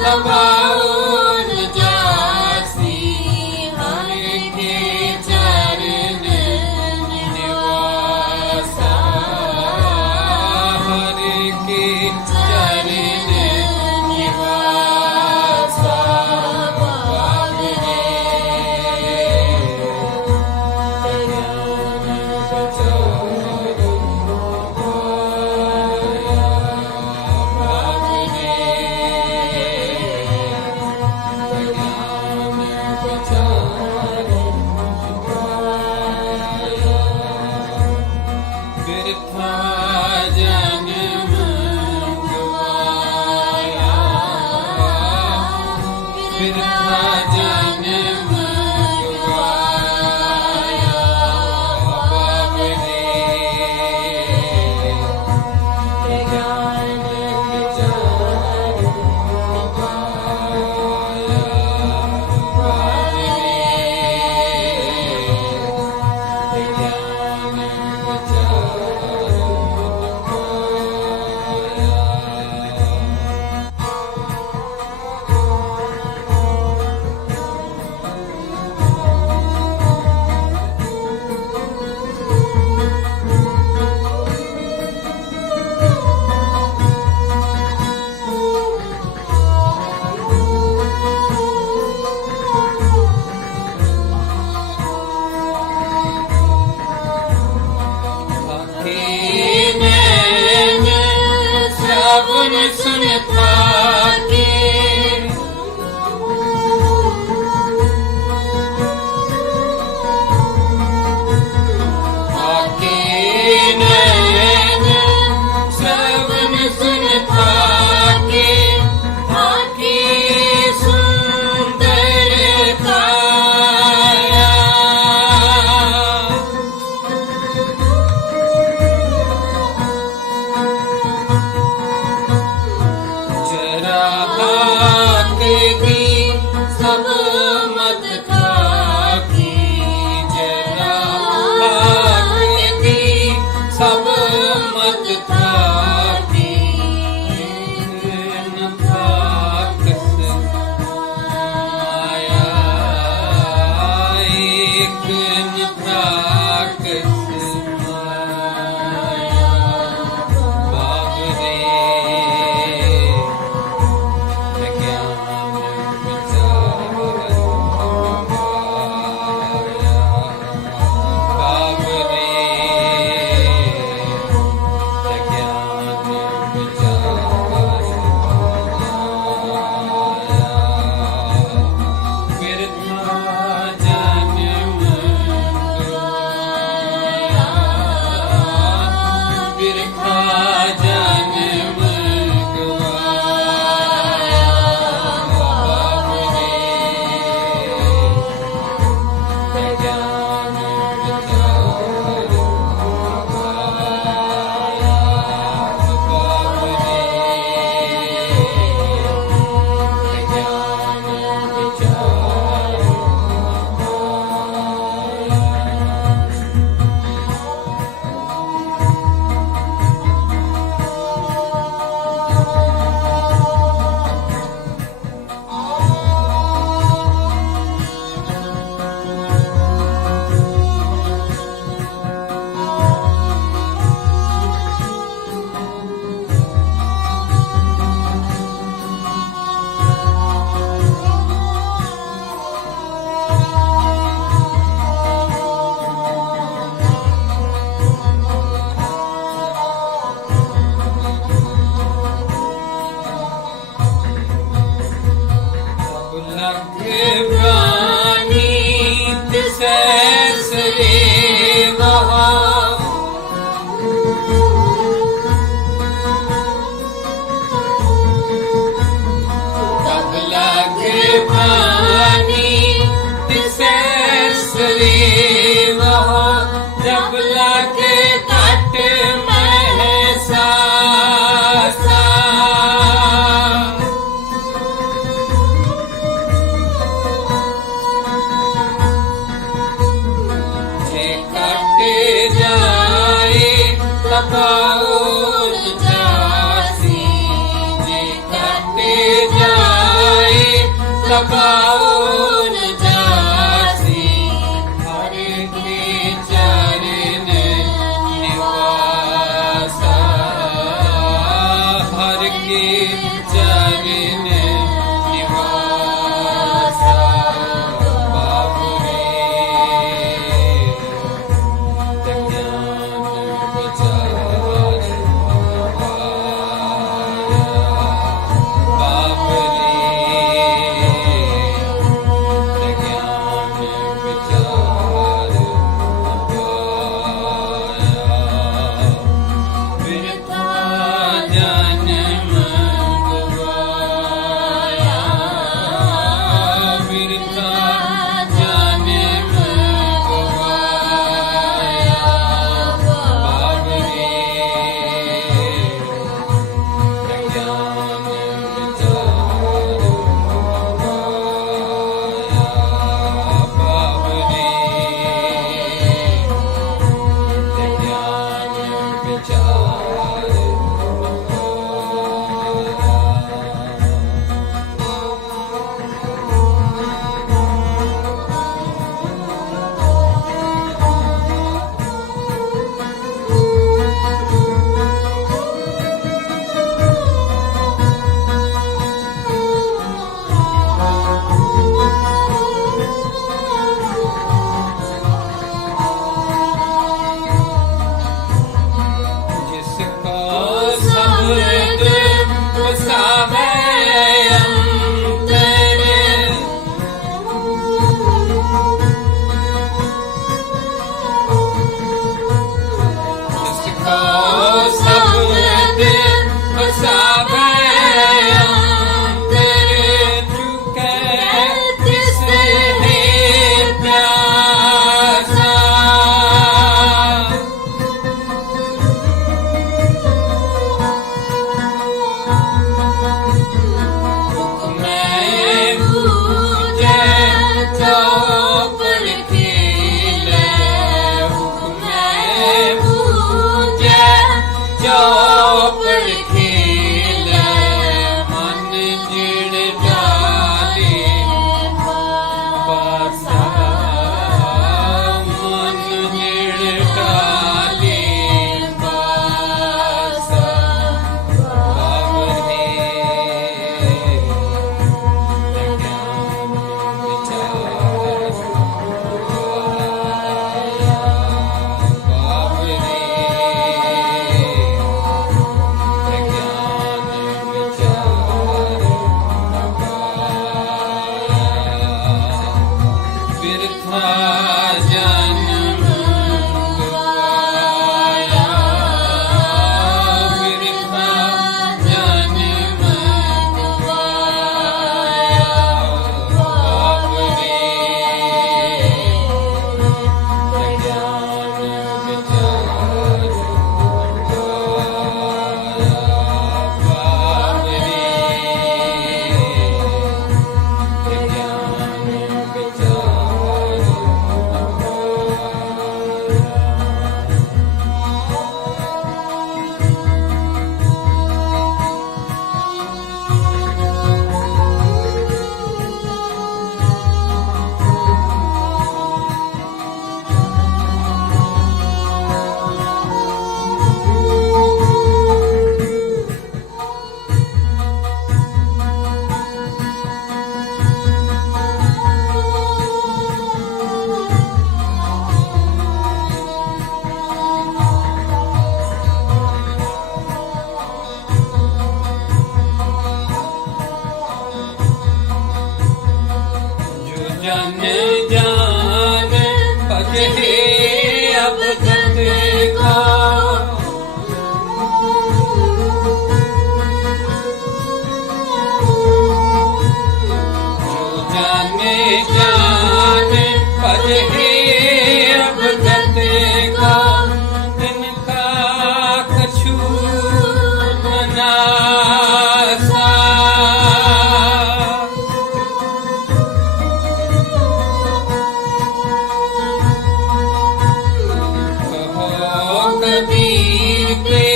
तबाउल जासी हर के चरण निवासा हर के चरण निवासा बाबरे बिरथा जन्म गवाया बिरथा जन्म गवाया बाबरे ज्ञान विचार गवाया बाबरे ज्ञान विचार श्रवण सुनता के आके नैन श्रवण सुनता के आके सुंदर काया जरा हाक दी सब मत खाकी जरा हाक दी सब मत खाकी न खाकस माया एक न खाकस माया बाबरे ज्ञान विचार गवाया बाबरे ज्ञान विचार गवाया बिरथा जन्म गवाया बिरथा जन्म गवाया बाबरे ज्ञान विचार गवाया बाबरे ज्ञान विचार गवाया लगाओ जासी जे कटे जाए लगाओ जासी हर के चरण निवासा हर के चरण निवासा बाबरे ज्ञान विचार बाबरे ज्ञान विचार बिरथा जन्म गवाया बिरथा जन्म गवाया बाबरे ज्ञान विचार बाबरे ज्ञान विचार जिसको शब्द वसावे अंतर जिसको शब्द वसावे अंतर चुके तिसे प्यासा मैं पूजे चौपड़ खिले मैं पूजे चौपड़ खिले मन जिड़ डाले पासा मन जिड़ डाले पासा बाबरे ज्ञान विचार बाबरे ज्ञान विचार बिरथा जन्म गवाया बिरथा जन्म गवाया बाबरे ज्ञान विचार बाबरे ज्ञान जन जान भजे अब तक को जो जाने जान भजे अब तक को इनका कछु मनासा कबीर के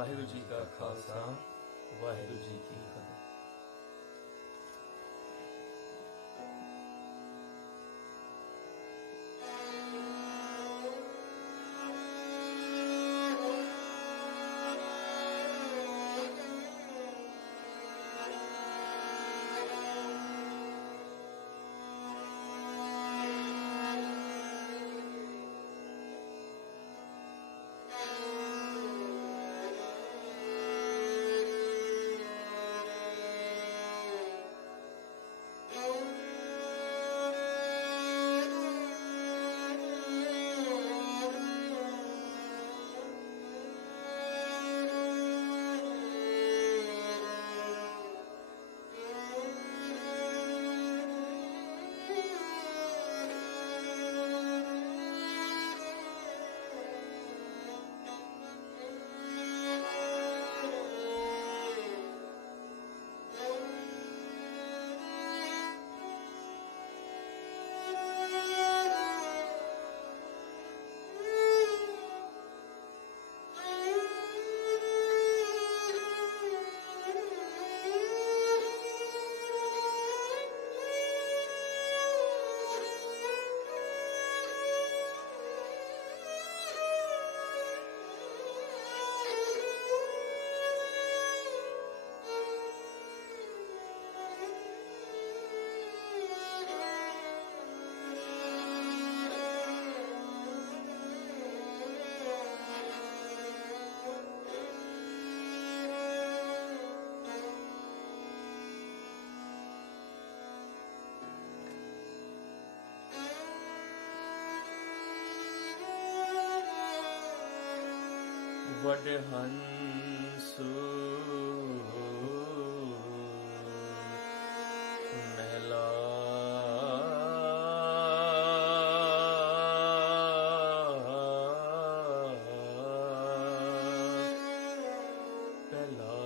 ਵਾਹਿਗੁਰੂ ਜੀ ਕਾ ਖਾਲਸਾ ਵਾਹਿਗੁਰੂ ਜੀ ਕੀ ਫਤਿਹ। ਵਡਹੰਸੁ ਮਹਿਲਾ ਪਹਿਲਾ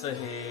Saheliho,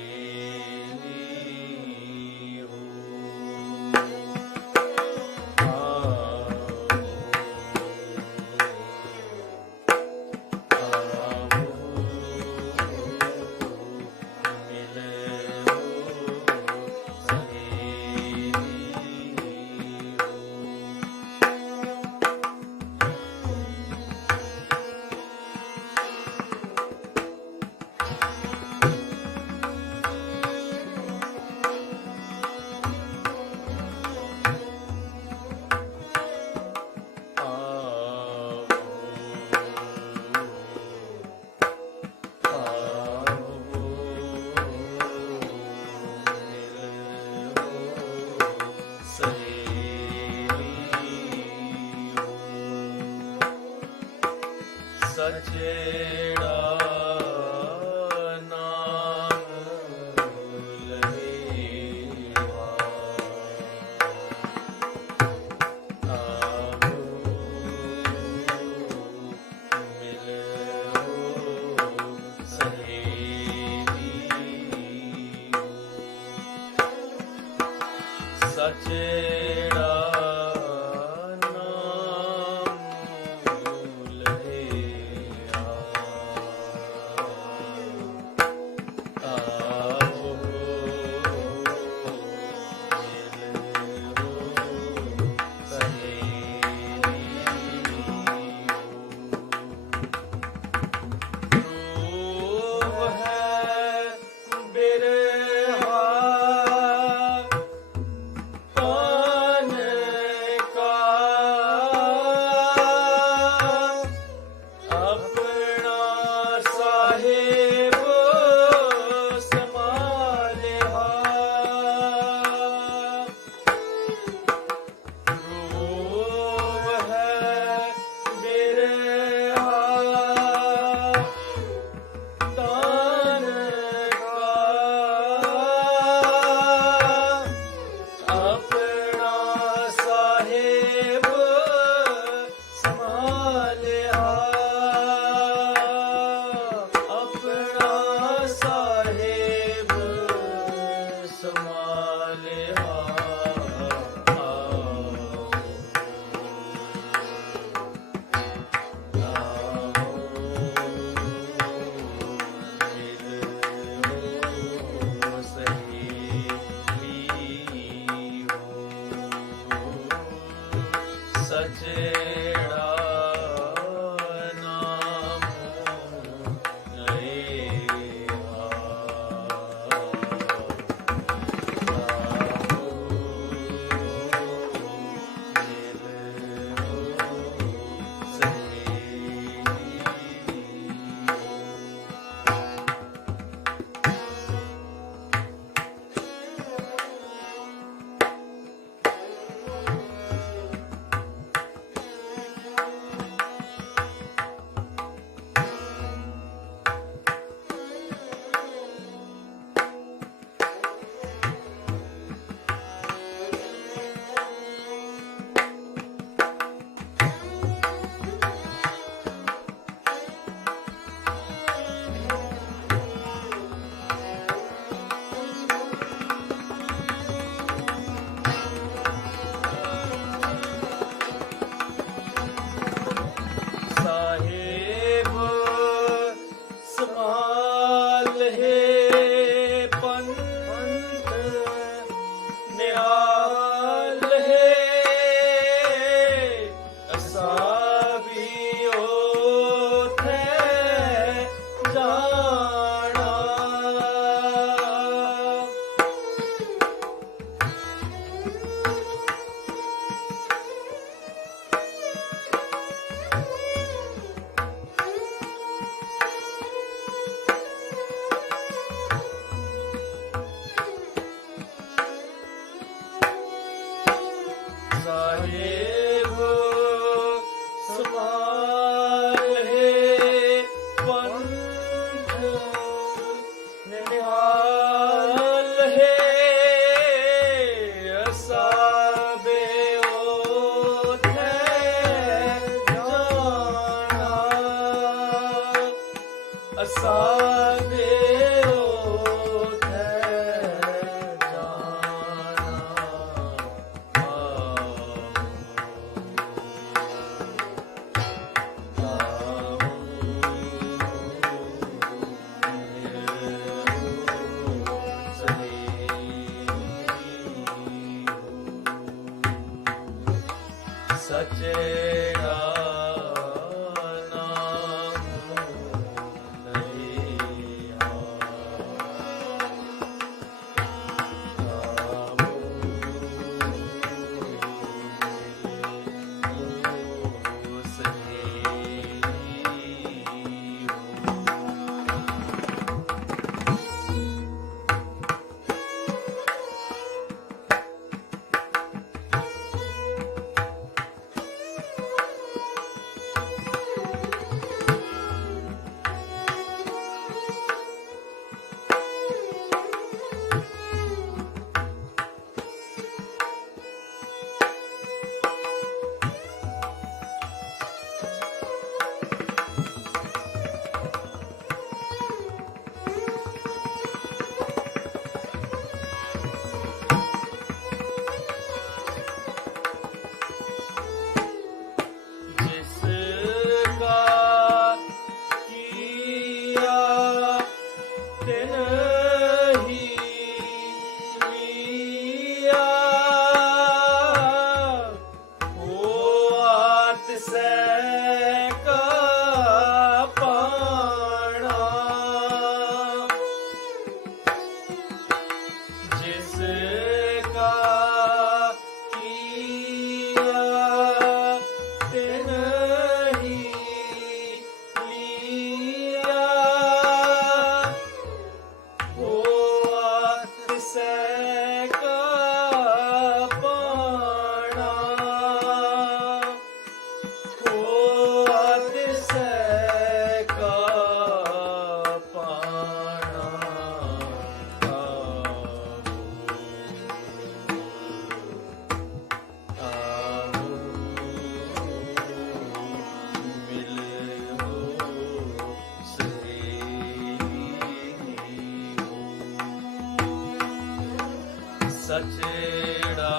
ਸਚੇੜਾ ਨਾਮ ਲਹੇਵਾ ਆਵੋ ਮਿਲੋ ਸਹੇਲੀਓ ਸਚੇੜਾ Oh कमाल है पंथ निहाल है असा भी ओथे जाना साहेबो समाल है पंथ निहाल है असाबे ओथे जाना असाबे ओथे सचेड़ा नाम लहिया जिसका किया तिन ही लिया वो आत से का पाना जिसका किया तिन ही लिया वो आत से का पाना वो आत से का पाना सचेड़ा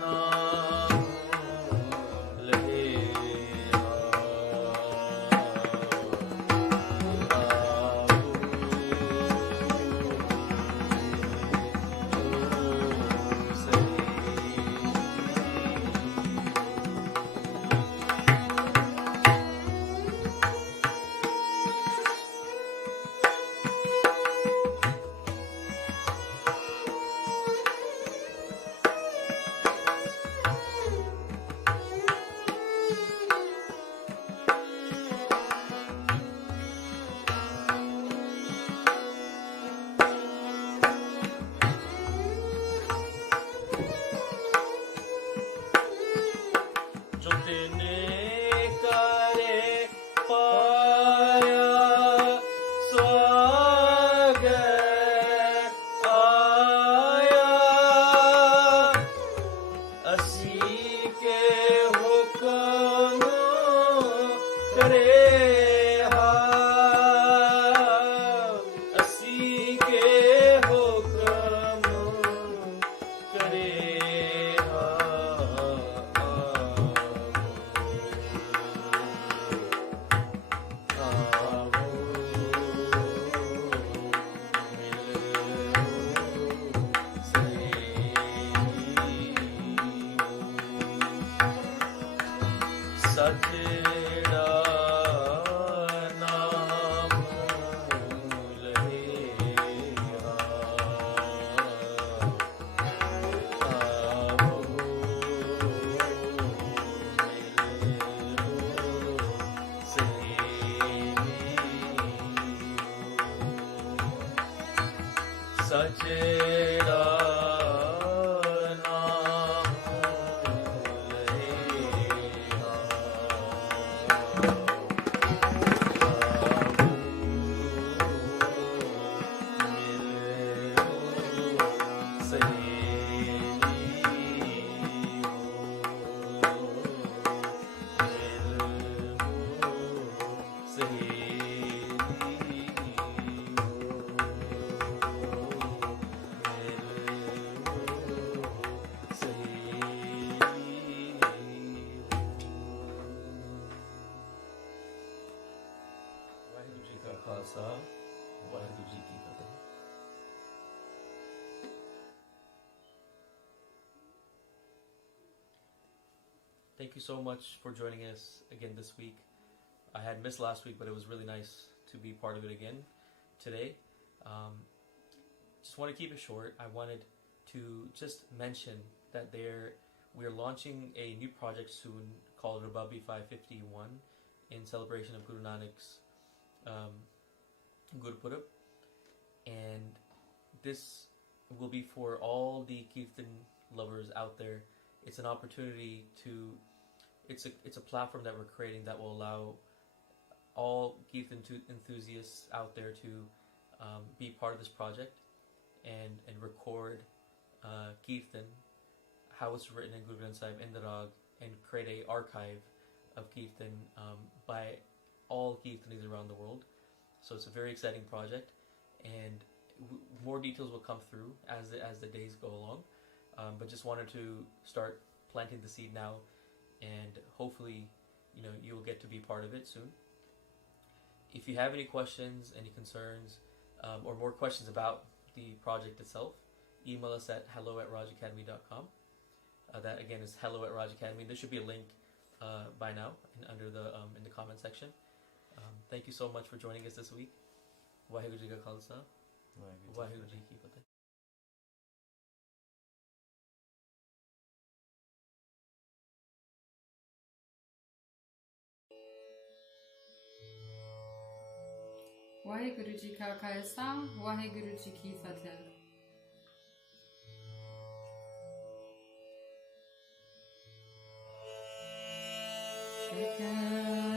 नाम लहिया सचेड़ा नाम लैहा वाहिगुरु जी का खालसा वाहिगुरु जी की फतेह Thank you so much for joining us again this week. I had missed last week, but it was really nice to be part of it again today. Just want to keep it short. I wanted to just mention that we are launching a new project soon called Rababi 551 in celebration of Guru Nanak's Gurpurab, and this will be for all the Kirtan lovers out there. It's an opportunity to it's a platform that we're creating that will allow all Kirtan enthusiasts out there to be part of this project and record Kirtan, how it's written in Guru Granth Sahib in the Raag, and create a archive of Kirtan by all Kirtanis around the world. So it's a very exciting project, and more details will come through as the days go along. But just wanted to start planting the seed now, and hopefully, you'll get to be part of it soon. If you have any questions, any concerns, or more questions about the project itself, email us at hello@raagacademy.com. That again is hello@raagacademy. There should be a link by now under in the comment section. Thank you so much for joining us this week. Vaheguru Ji Ka Khalsa, Vaheguru Ji Ki Fateh. Waheguru ji ਕਾ ਖਾਲਸਾ ਵਾਹਿਗੁਰੂ ਜੀ ਕੀ ਫਤਿਹ Kirtan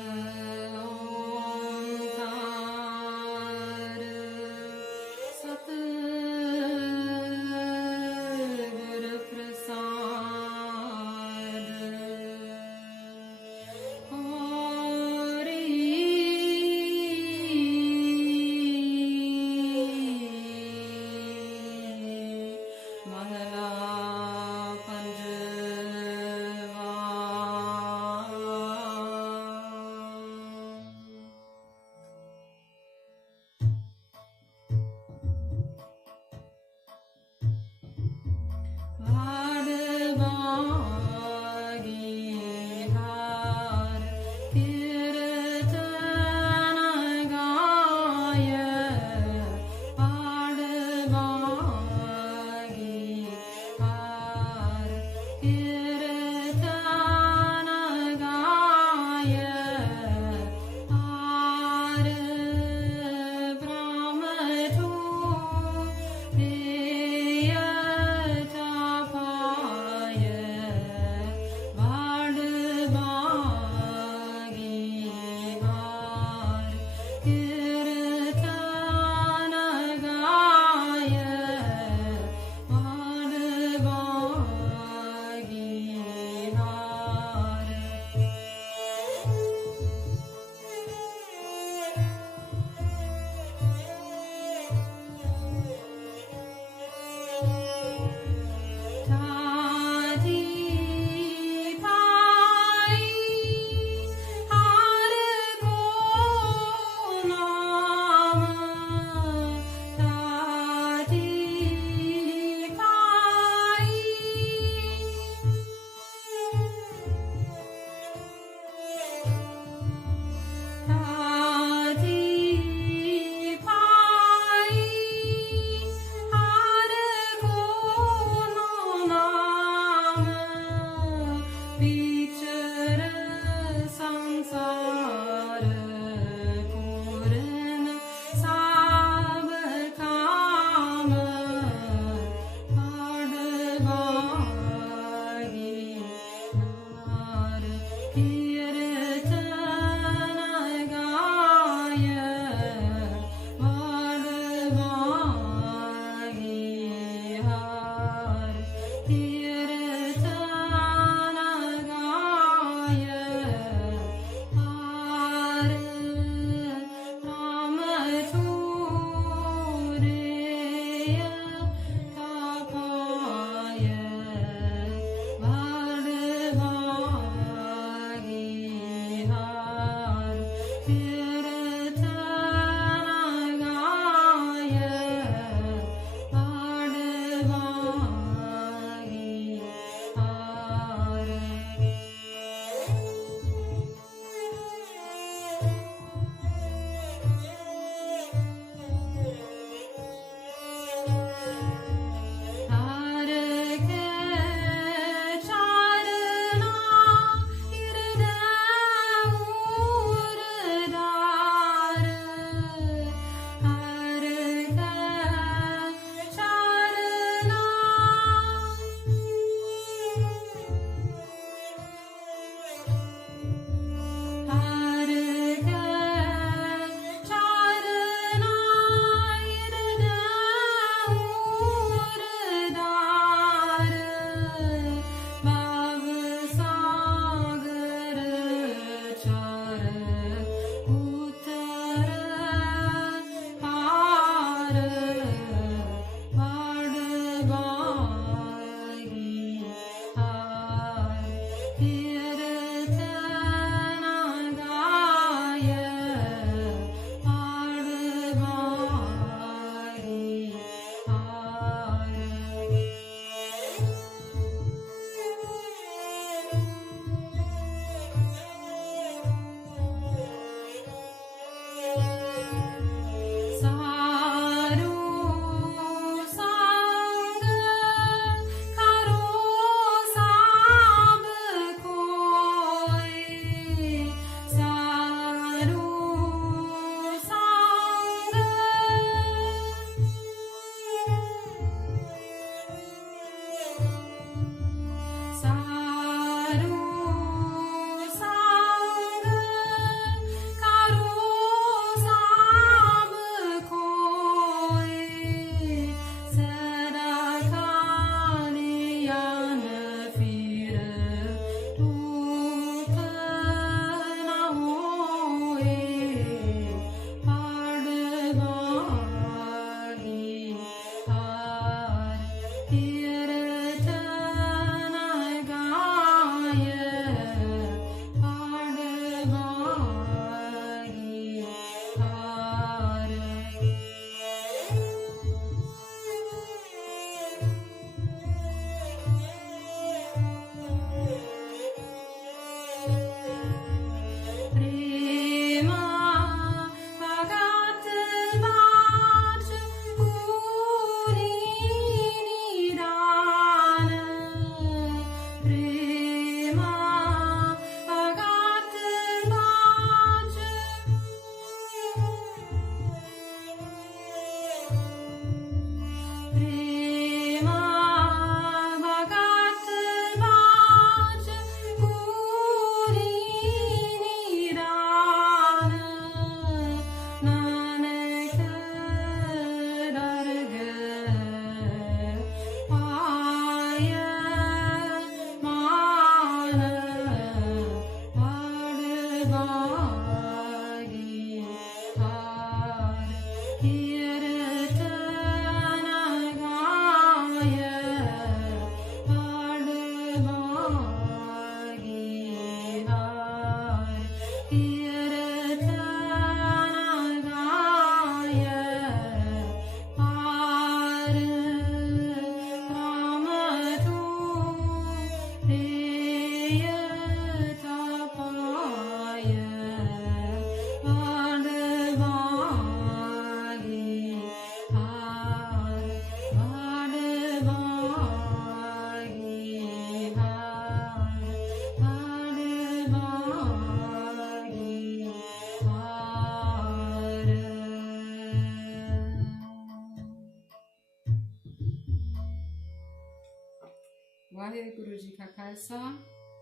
Waheguru ji ਕਾ ਖਾਲਸਾ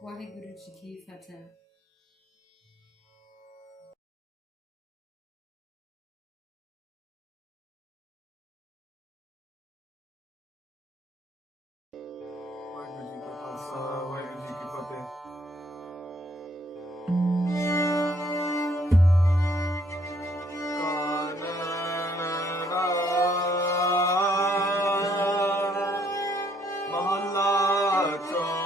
ਵਾਹਿਗੁਰੂ ਜੀ ਕੀ ਫਤਿਹ ਵਾਹਿਗੁਰੂ ਜੀ ਕਾ ਖਾਲਸਾ ਵਾਹਿਗੁਰੂ ਜੀ ਕੀ ਫਤਿਹ ਮਹੱਲਾ ਚੌਥਾ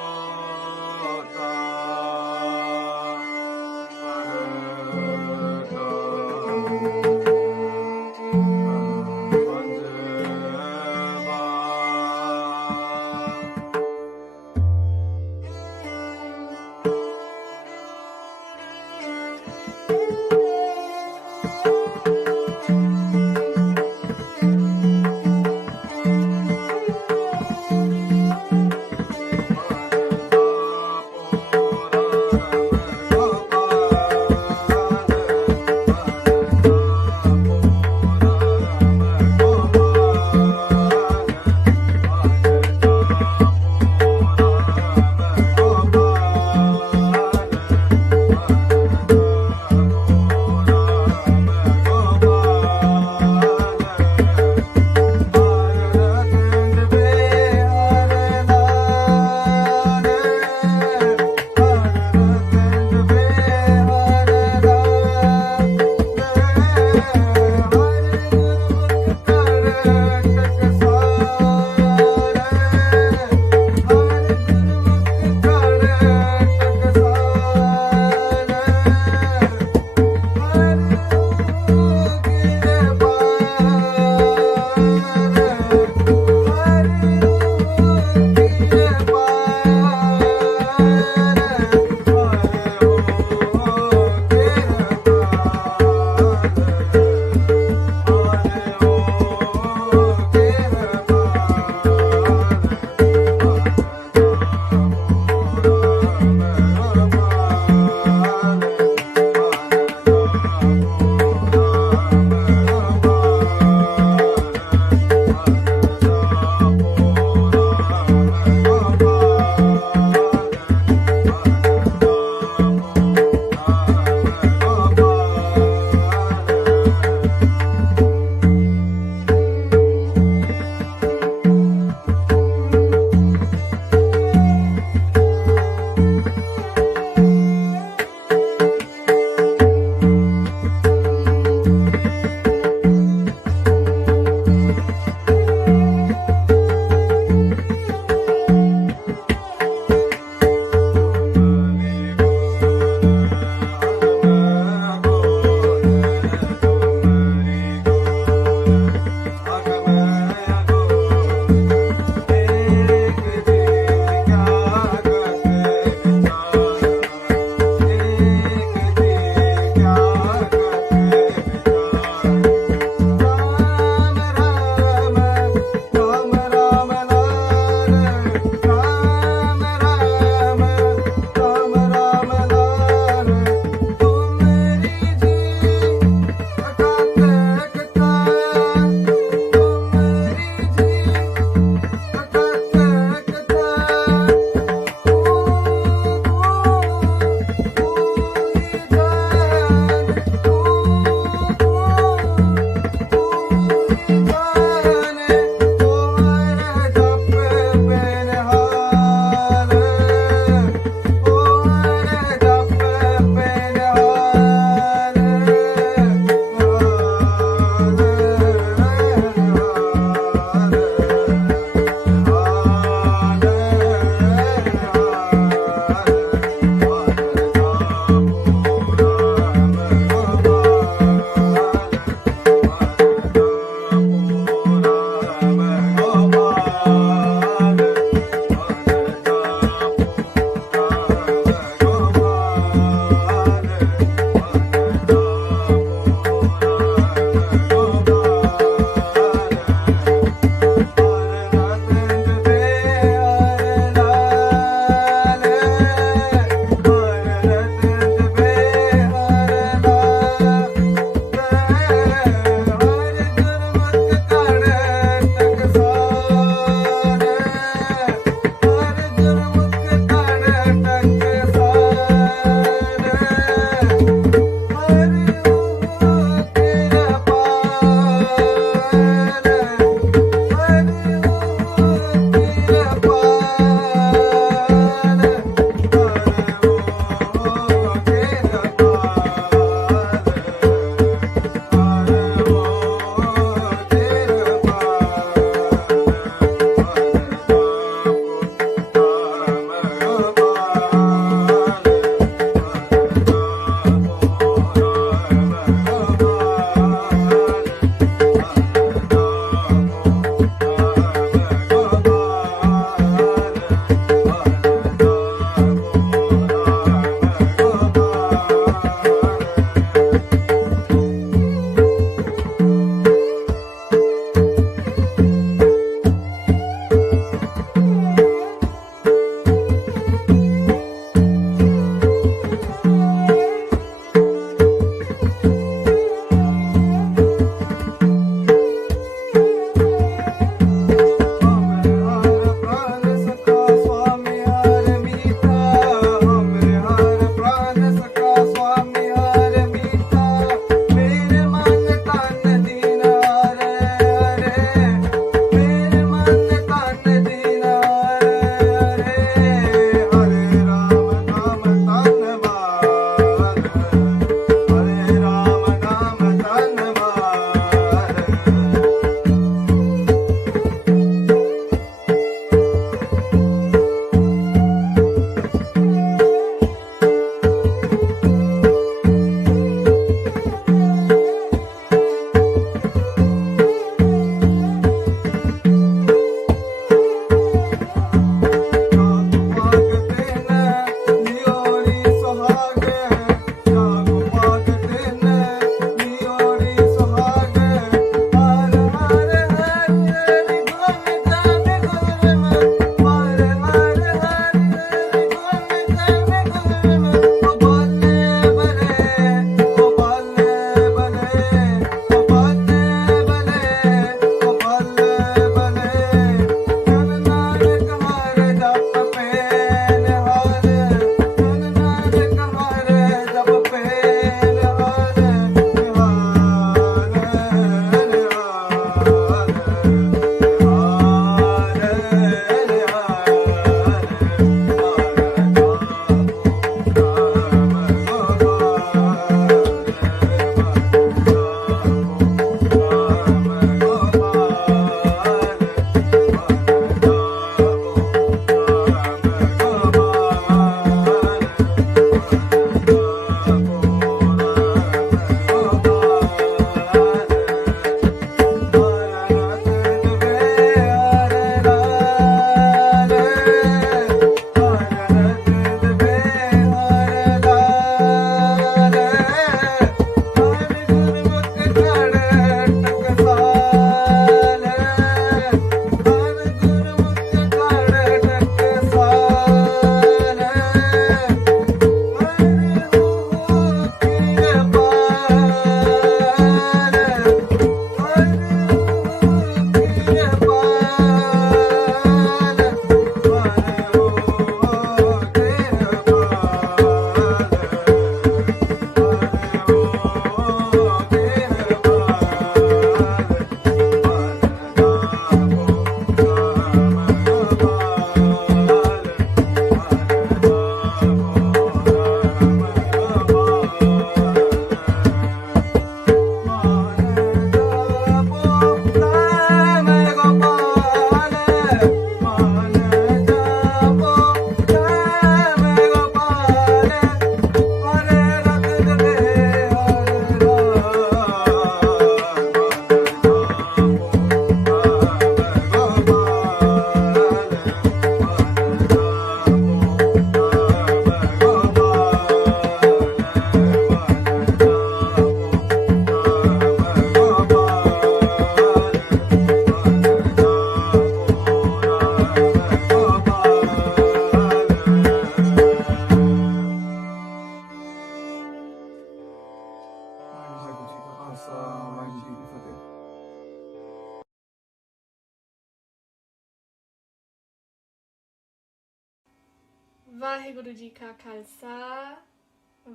ਵਾਹਿਗੁਰੂ ਜੀ ਕਾ ਖਾਲਸਾ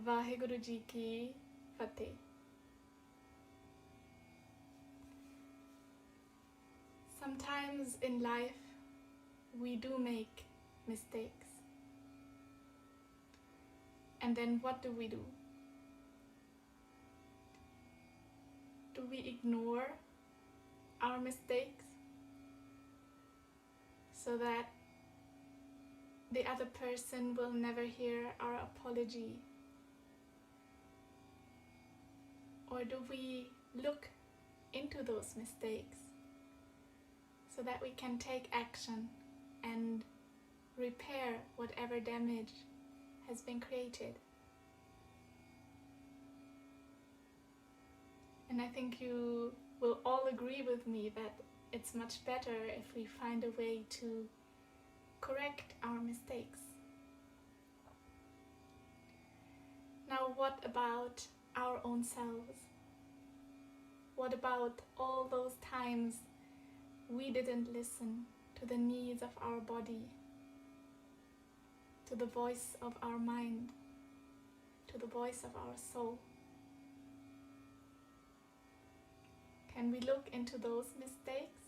ਵਾਹਿਗੁਰੂ ਜੀ ਕੀ ਫਤਿਹ Sometimes in life we do make mistakes. And then what do? Do we ignore our mistakes so that the other person will never hear our apology? Or do we look into those mistakes so that we can take action and repair whatever damage has been created? And I think you will all agree with me that it's much better if we find a way to correct our mistakes. Now, what about our own selves? What about all those times we didn't listen to the needs of our body, to the voice of our mind, to the voice of our soul? Can we look into those mistakes?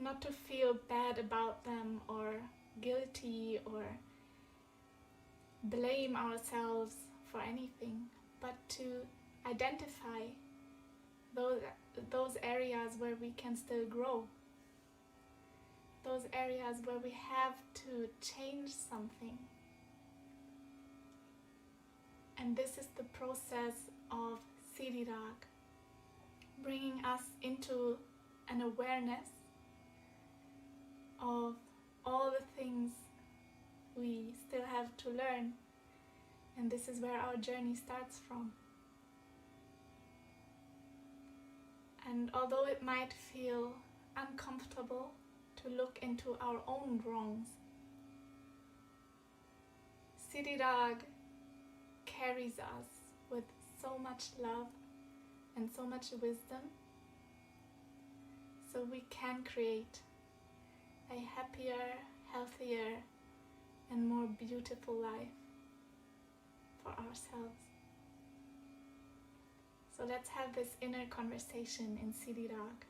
Not to feel bad about them or guilty or blame ourselves for anything, but to identify those areas where we can still grow, those areas where we have to change something. And this is the process of Siri Raag, bringing us into an awareness of all the things we still have to learn, and this is where our journey starts from. And although it might feel uncomfortable to look into our own wrongs, Siri Raag carries us with so much love and so much wisdom, so we can create a happier, healthier, and more beautiful life for ourselves. So let's have this inner conversation in Siri Raag.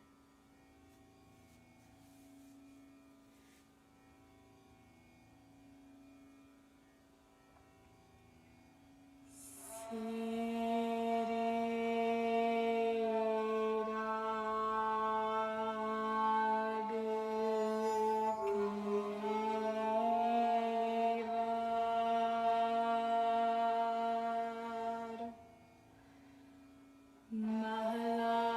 Mahla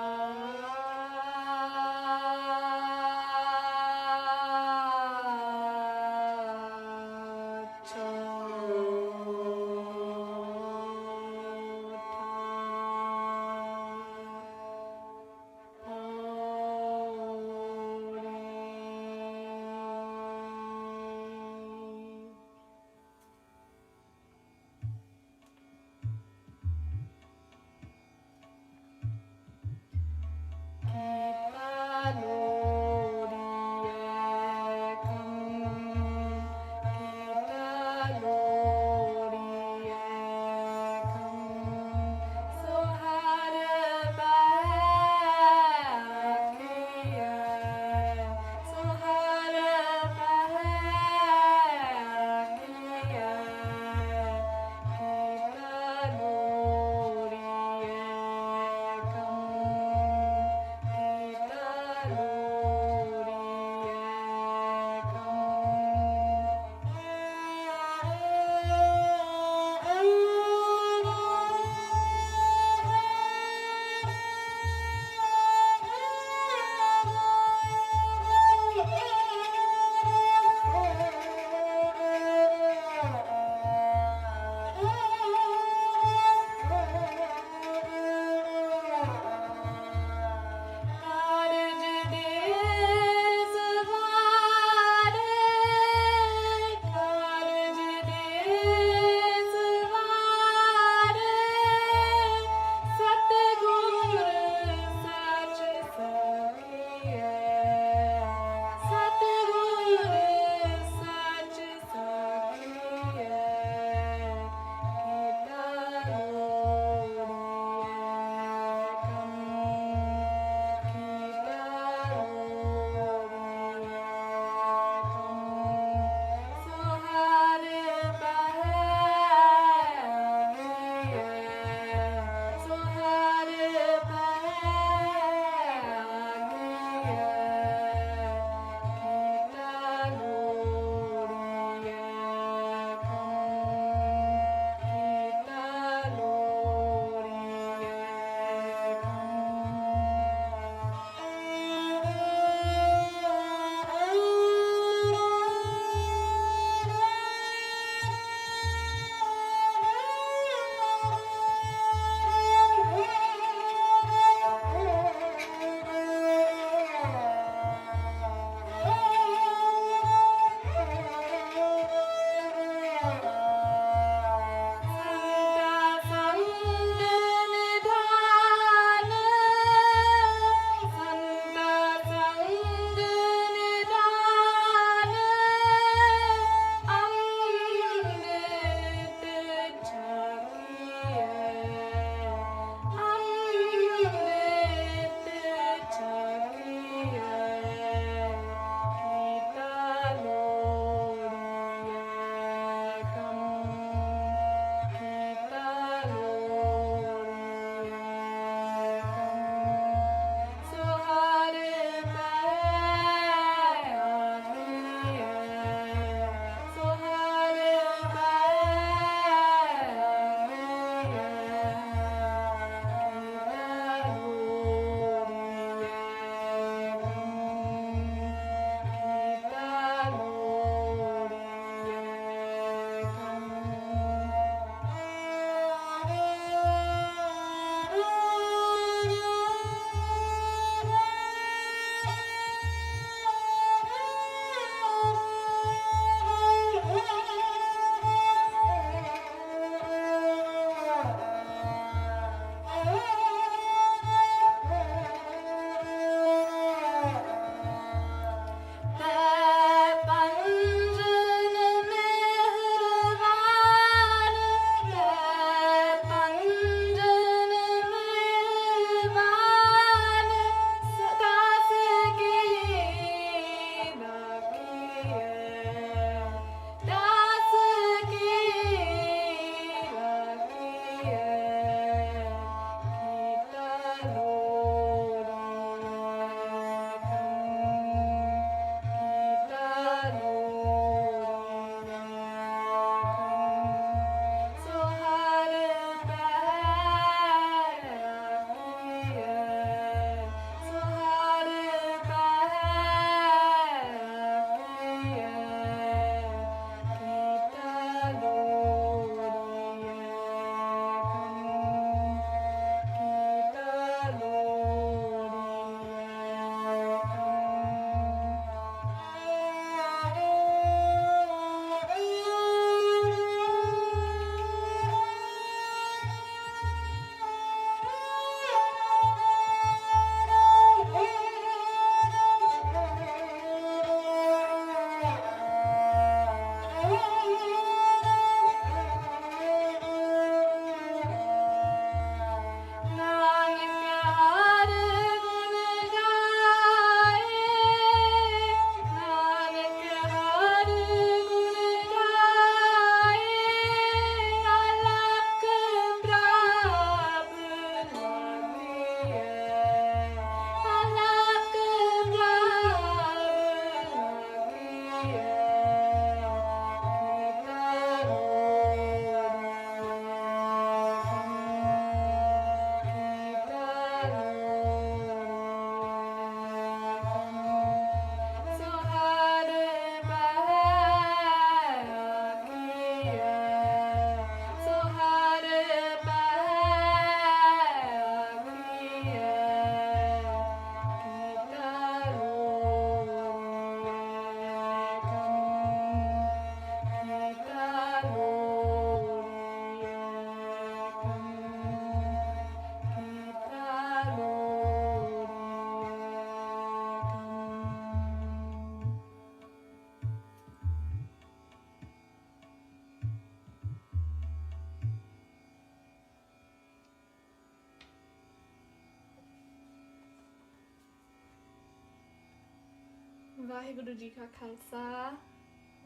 Waheguru ji ਕਾ ਖਾਲਸਾ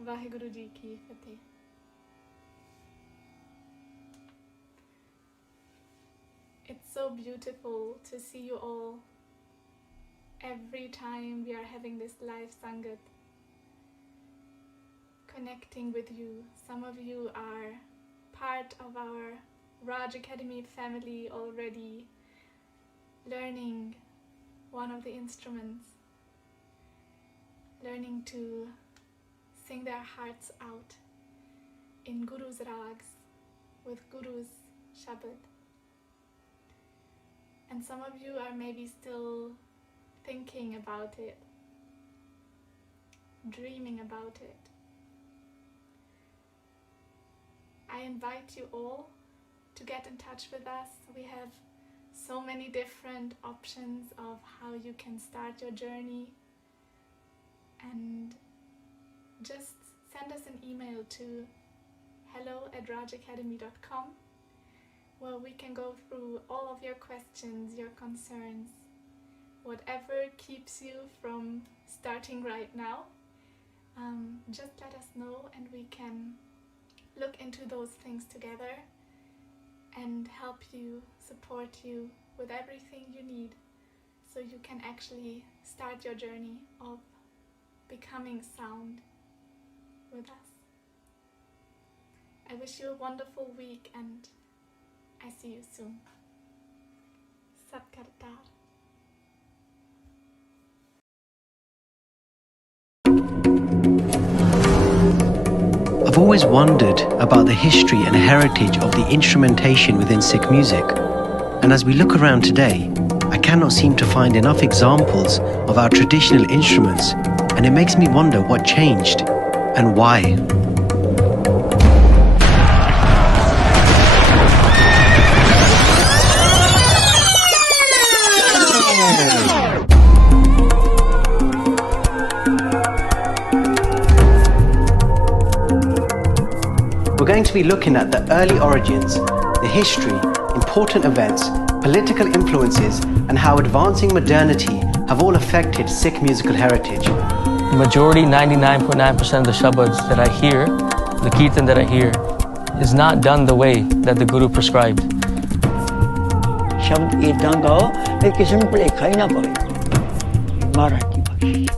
ਵਾਹਿਗੁਰੂ ਜੀ ਕੀ ਫਤਿਹ। It's so beautiful to see you all every time we are having this live Sangat, connecting with you. Some of you are part of our Raj Academy family already, learning one of the instruments, learning to sing their hearts out in Guru's Raags with Guru's Shabad. And some of you are maybe still thinking about it, dreaming about it. I invite you all to get in touch with us. We have so many different options of how you can start your journey. And just send us an email to hello@raagacademy.com, where we can go through all of your questions, your concerns, whatever keeps you from starting right now. Just let us know and we can look into those things together and help you, support you with everything you need so you can actually start your journey of becoming sound with us. I wish you a wonderful week and I see you soon. Sachra. I've always wondered about the history and heritage of the instrumentation within Sikh music, and as we look around today, I cannot seem to find enough examples of our traditional instruments, and it makes me wonder what changed and why. We're going to be looking at the early origins, the history, important events, political influences, and how advancing modernity have all affected Sikh musical heritage. The majority, 99.9% of the Shabads that I hear, the Kirtan that I hear, is not done the way that the Guru prescribed. शब्द इदां गाओ कि किसी ਨੂੰ ਭੁਲੇਖਾ ਹੀ ਨਾ ਪਵੇ। ਮਹਾਰਾਜ ਦੀ ਬਖਸ਼ਿਸ਼।